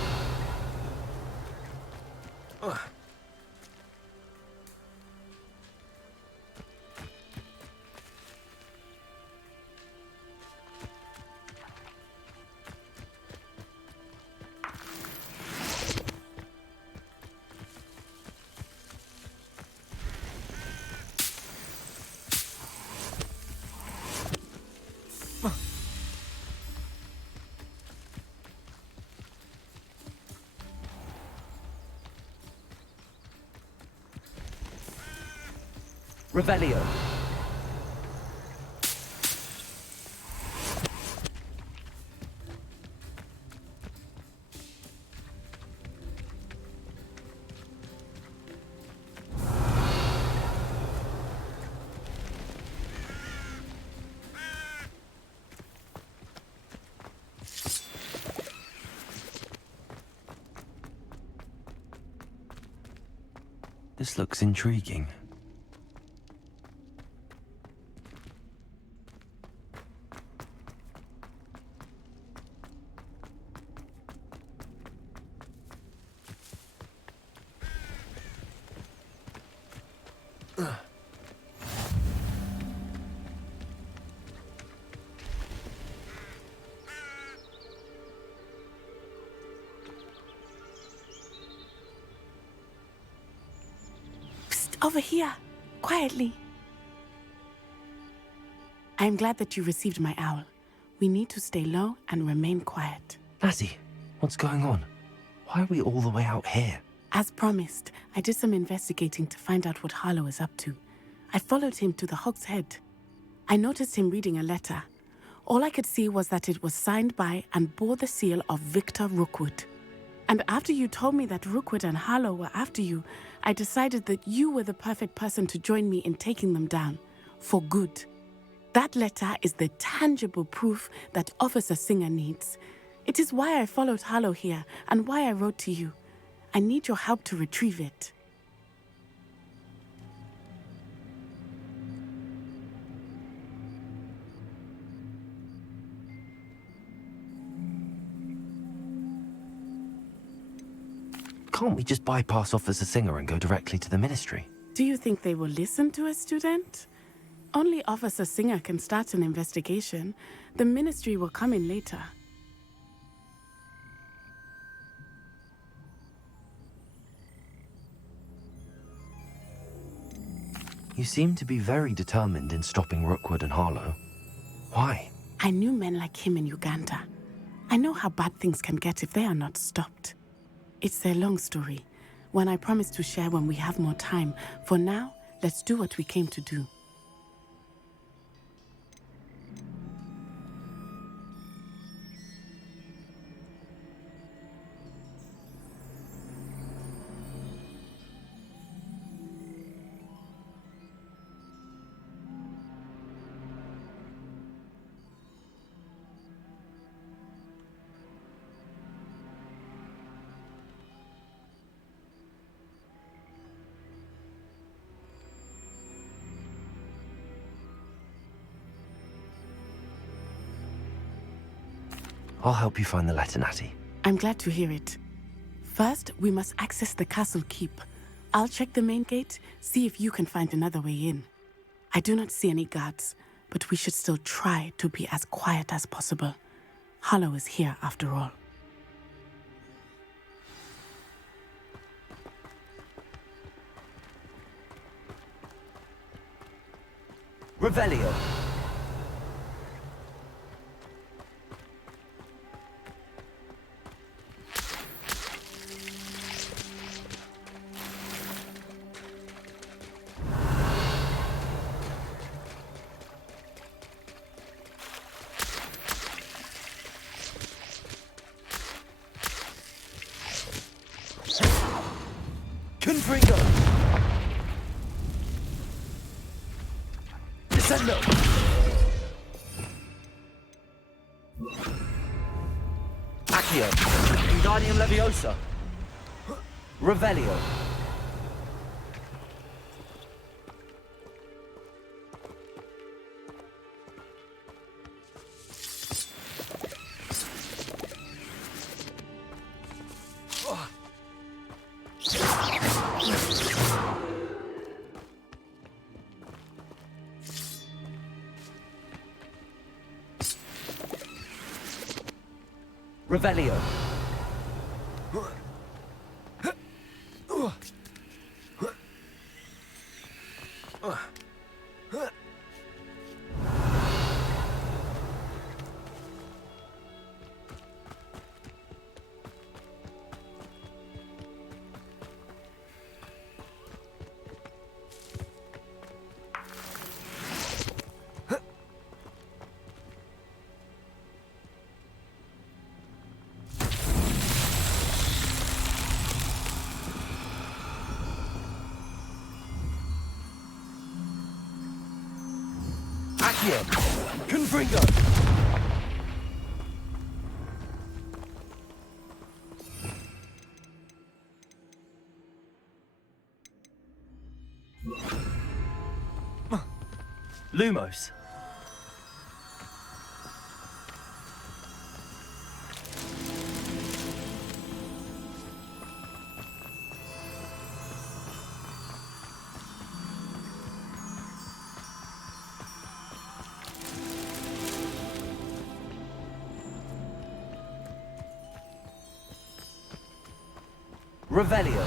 Revelio. This looks intriguing. Over here, quietly. I am glad that you received my owl. We need to stay low and remain quiet. Lassie, what's going on? Why are we all the way out here? As promised, I did some investigating to find out what Harlow is up to. I followed him to the Hog's Head. I noticed him reading a letter. All I could see was that it was signed by and bore the seal of Victor Rookwood. And after you told me that Rookwood and Harlow were after you, I decided that you were the perfect person to join me in taking them down. For good. That letter is the tangible proof that Officer Singer needs. It is why I followed Harlow here and why I wrote to you. I need your help to retrieve it. Can't we just bypass Officer Singer and go directly to the Ministry? Do you think they will listen to a student? Only Officer Singer can start an investigation. The Ministry will come in later. You seem to be very determined in stopping Rookwood and Harlow. Why? I knew men like him in Uganda. I know how bad things can get if they are not stopped. It's a long story, one I promise to share when we have more time. For now, let's do what we came to do. I'll help you find the letter, Natty. I'm glad to hear it. First, we must access the castle keep. I'll check the main gate, see if you can find another way in. I do not see any guards, but we should still try to be as quiet as possible. Harlow is here after all. Revelio. Confringo! Descendo! Accio! Wingardium Leviosa! Revelio! Revelio. Accio! Confringo! Lumos. Revelio.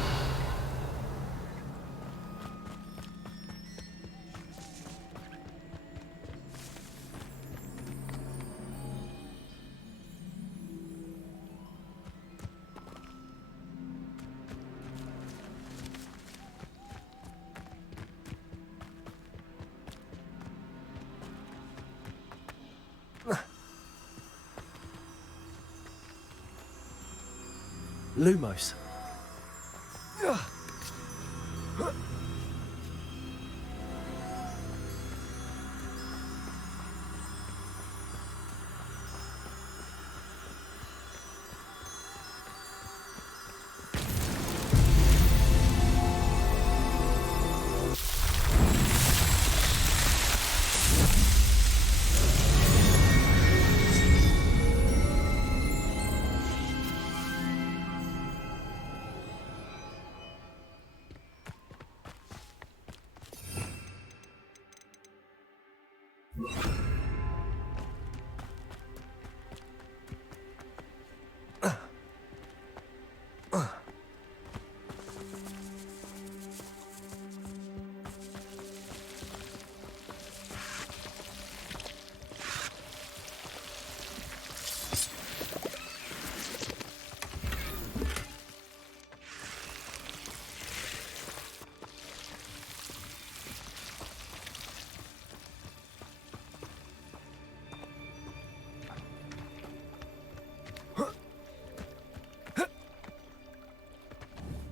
Lumos.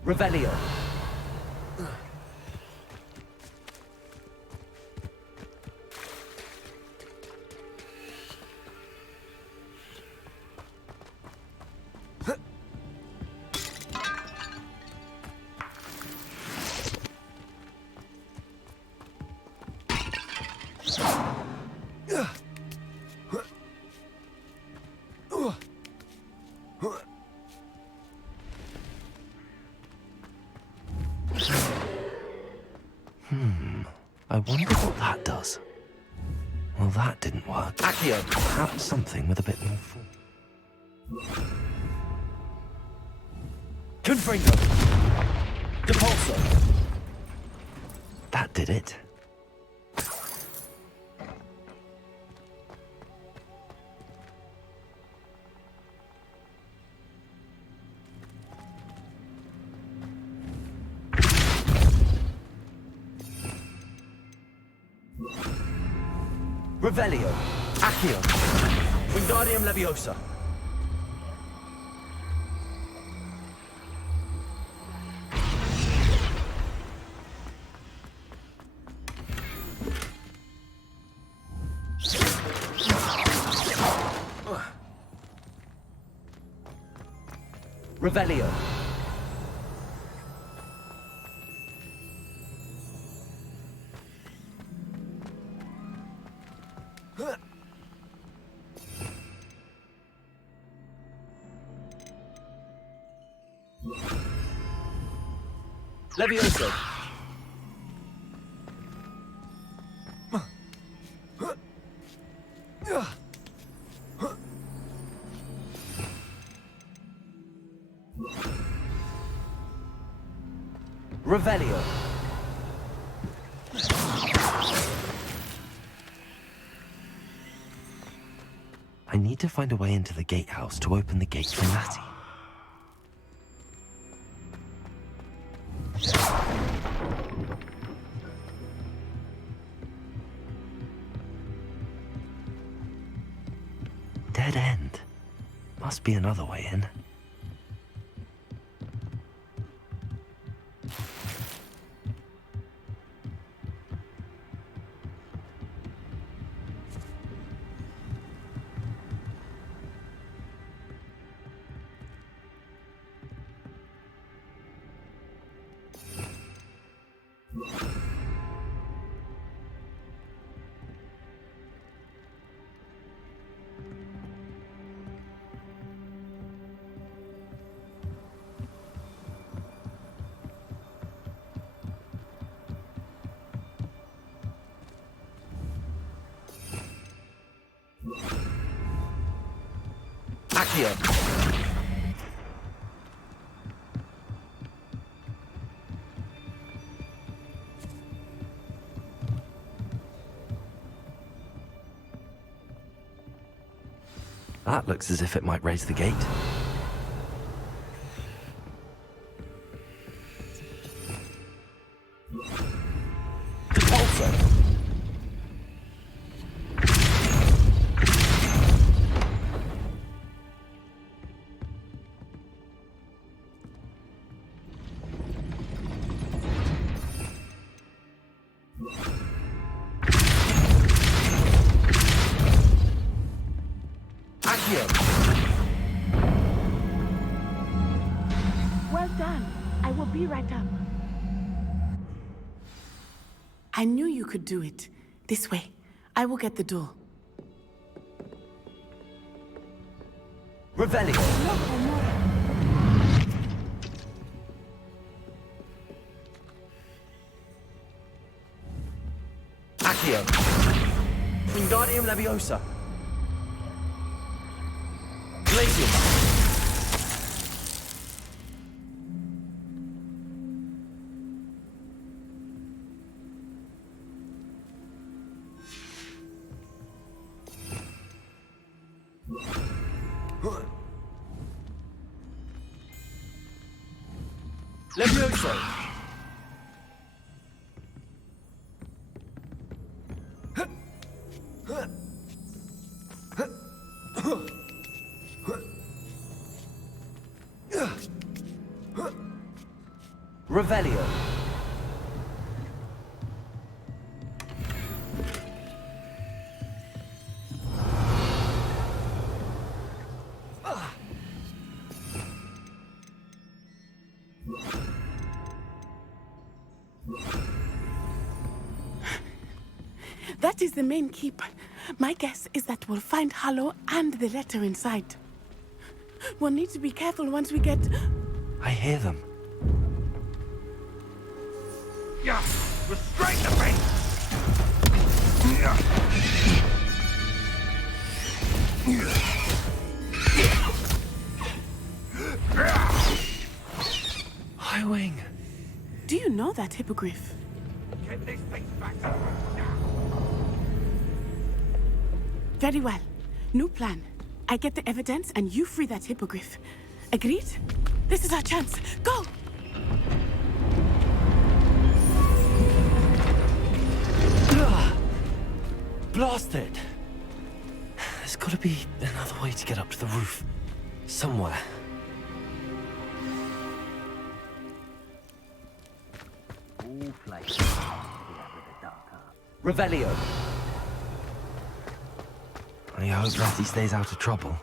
Revelio. I wonder what that does. Well, that didn't work. Accio. Perhaps something with a bit more force. Confringo. Depulso. That did it. Revelio. Accio. Wingardium Leviosa. Revelio. Levioso. Revelio. I need to find a way into the gatehouse to open the gate for Natty. Dead end. Must be another way in. Accio. That looks as if it might raise the gate. Depulso. Well done. I will be right up. I knew you could do it. This way. I will get the door. Revelio. Accio. Wingardium Leviosa. Glacium. Levioso. Revelio. That is the main keep. My guess is that we'll find Harlow and the letter inside. We'll need to be careful once we get... I hear them. Yeah, restrain the beast! High Wing. Do you know that hippogriff? Get this thing back. Very well. New plan. I get the evidence and you free that hippogriff. Agreed? This is our chance. Go! Blasted! There's gotta be another way to get up to the roof. Somewhere. All flesh. Revelio. I hope Ratty stays out of trouble.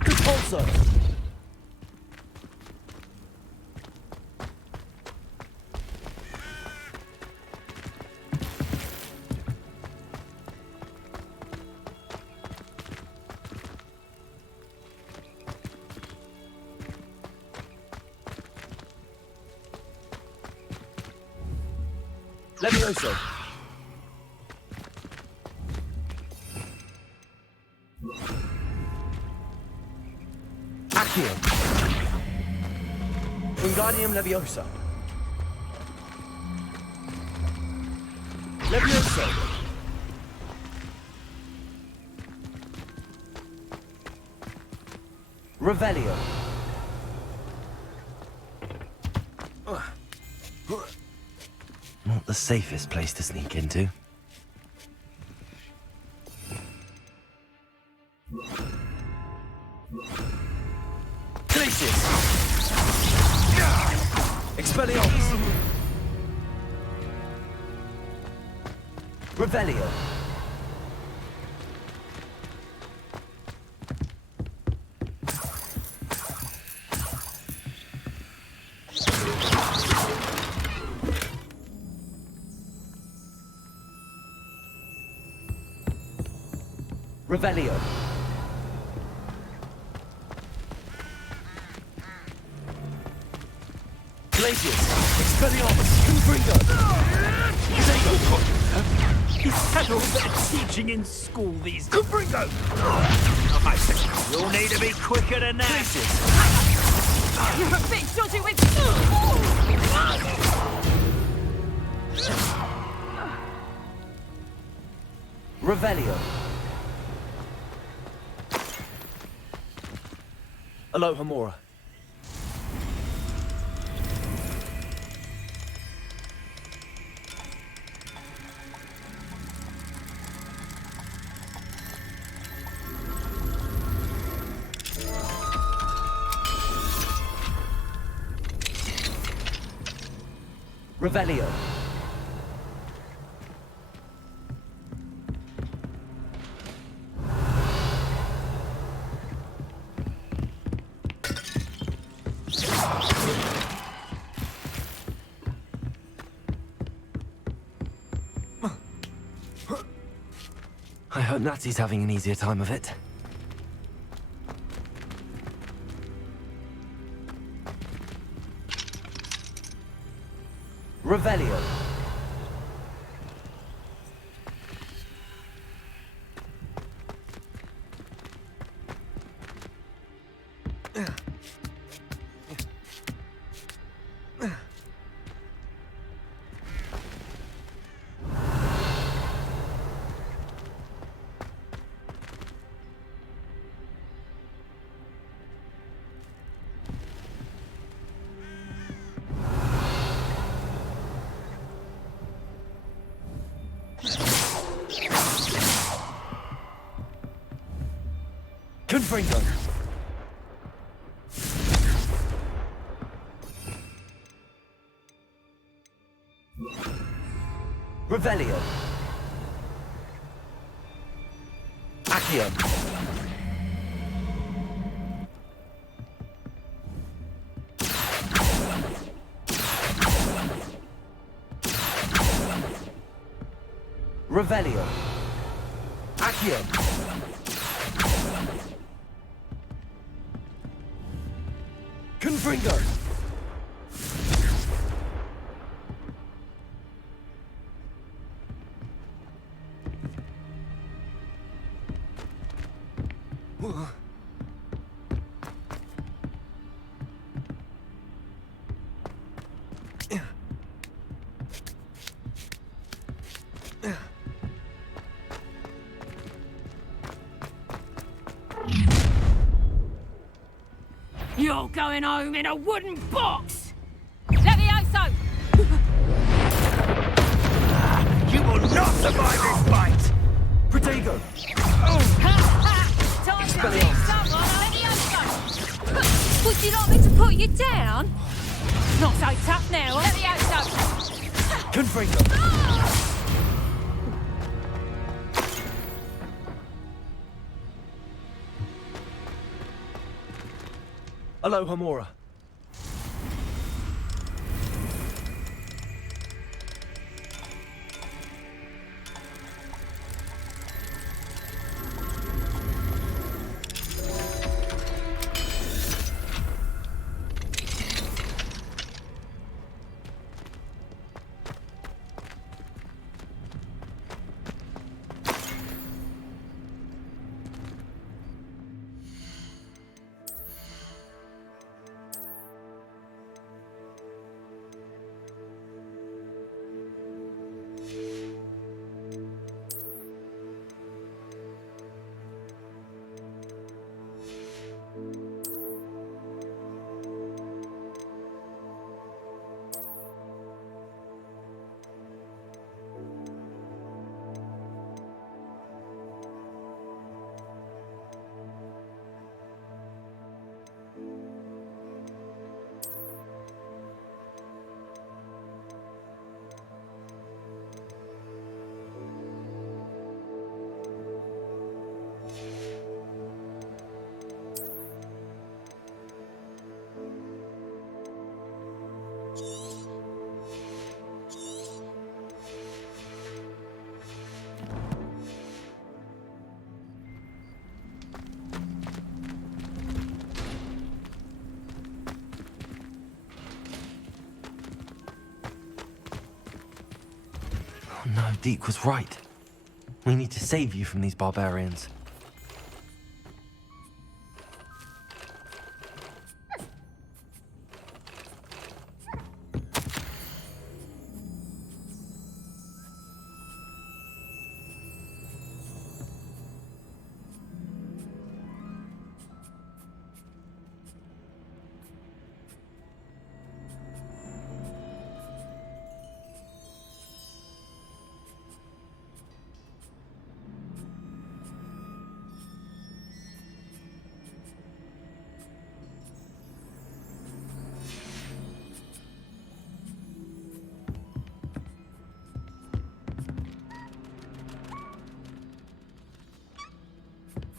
Repulsor! Levioso! Accio! Wingardium Leviosa! Levioso! Revelio. Not the safest place to sneak into. Glacius! Expelliarmus! Revelio. Revelio. Glacius! Expelliarmus! Confringo! He's had all that teaching in school these days. Confringo! I said, you'll need to be quicker than that. You're a bit dodgy with... Revelio. Alohomora. Revelio. I hope Natsy's having an easier time of it. Revelio. Confringo. Revelio. Accio. Revelio. Accio. Confringo. You're going home in a wooden box! Levioso! You will not survive this fight! Protego! Time to kick someone, Levioso! Would you like me to put you down? Not so tough now, Levioso! Confringo! Aloha Mora. Oh no, Deke was right. We need to save you from these barbarians.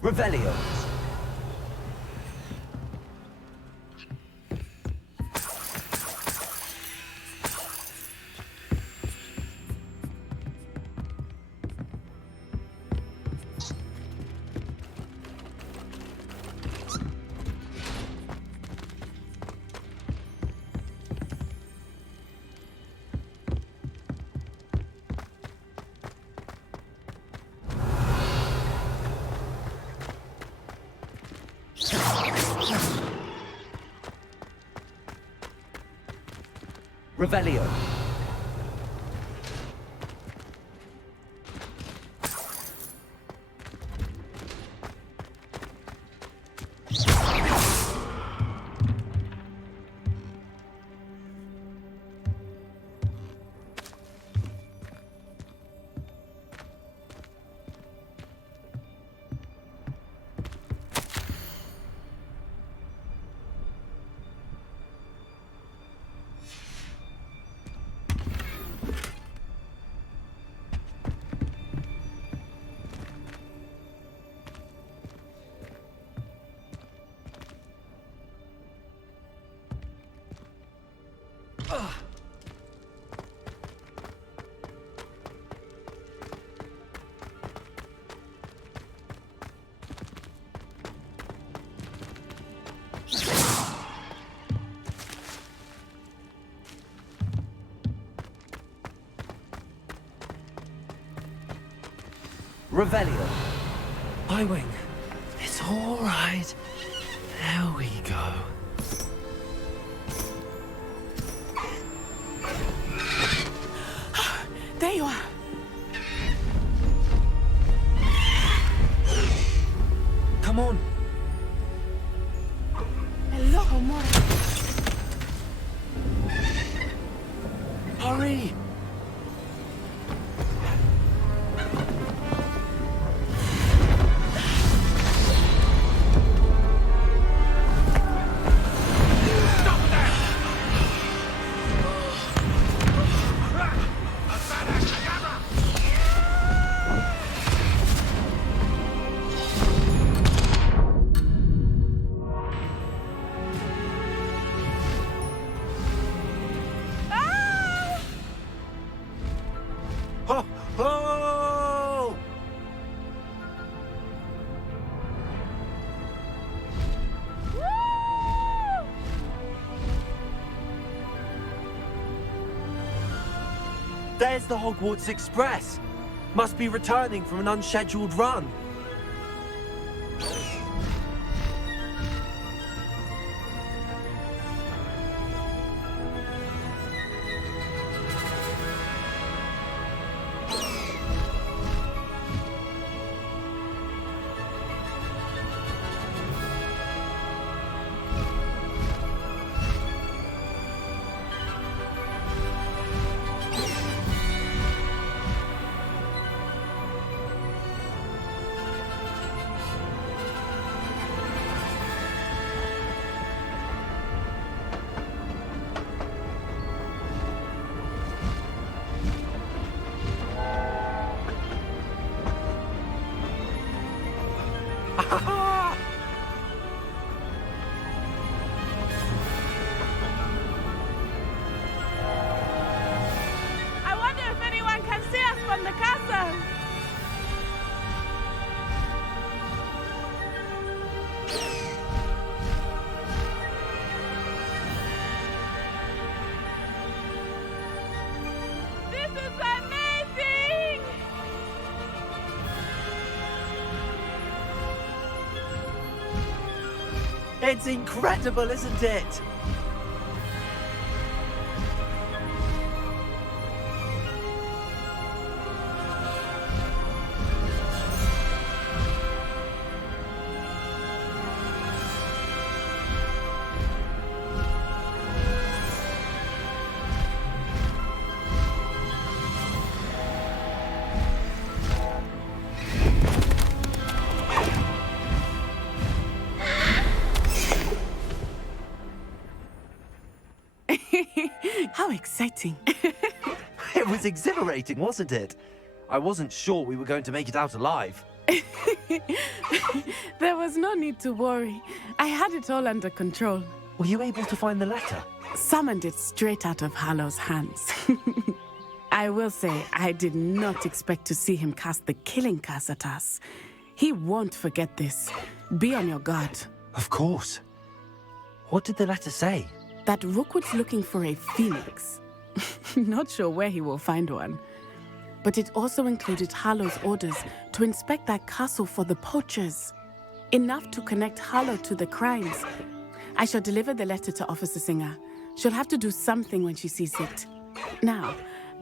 Revelio. Revelio. Revelio. Highwing. It's all right. There we go. There you are. Come on. Hello, Mora. Hurry. Ho, ho! There's the Hogwarts Express. Must be returning from an unscheduled run. I wonder if anyone can see us from the castle. This is amazing! It's incredible, isn't it? How exciting. It was exhilarating, wasn't it? I wasn't sure we were going to make it out alive. There was no need to worry. I had it all under control. Were you able to find the letter? Summoned it straight out of Hallow's hands. I will say, I did not expect to see him cast the killing curse at us. He won't forget this. Be on your guard. Of course. What did the letter say? That Rookwood's looking for a phoenix. Not sure where he will find one. But it also included Hallow's orders to inspect that castle for the poachers. Enough to connect Hallow to the crimes. I shall deliver the letter to Officer Singer. She'll have to do something when she sees it. Now,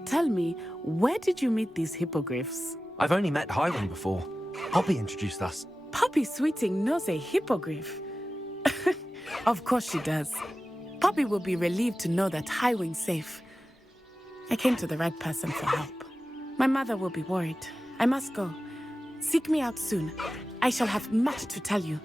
tell me, where did you meet these hippogriffs? I've only met Highwing before. Poppy introduced us. Poppy Sweeting knows a hippogriff. Of course she does. Poppy will be relieved to know that Highwing's safe. I came to the right person for help. My mother will be worried. I must go. Seek me out soon. I shall have much to tell you.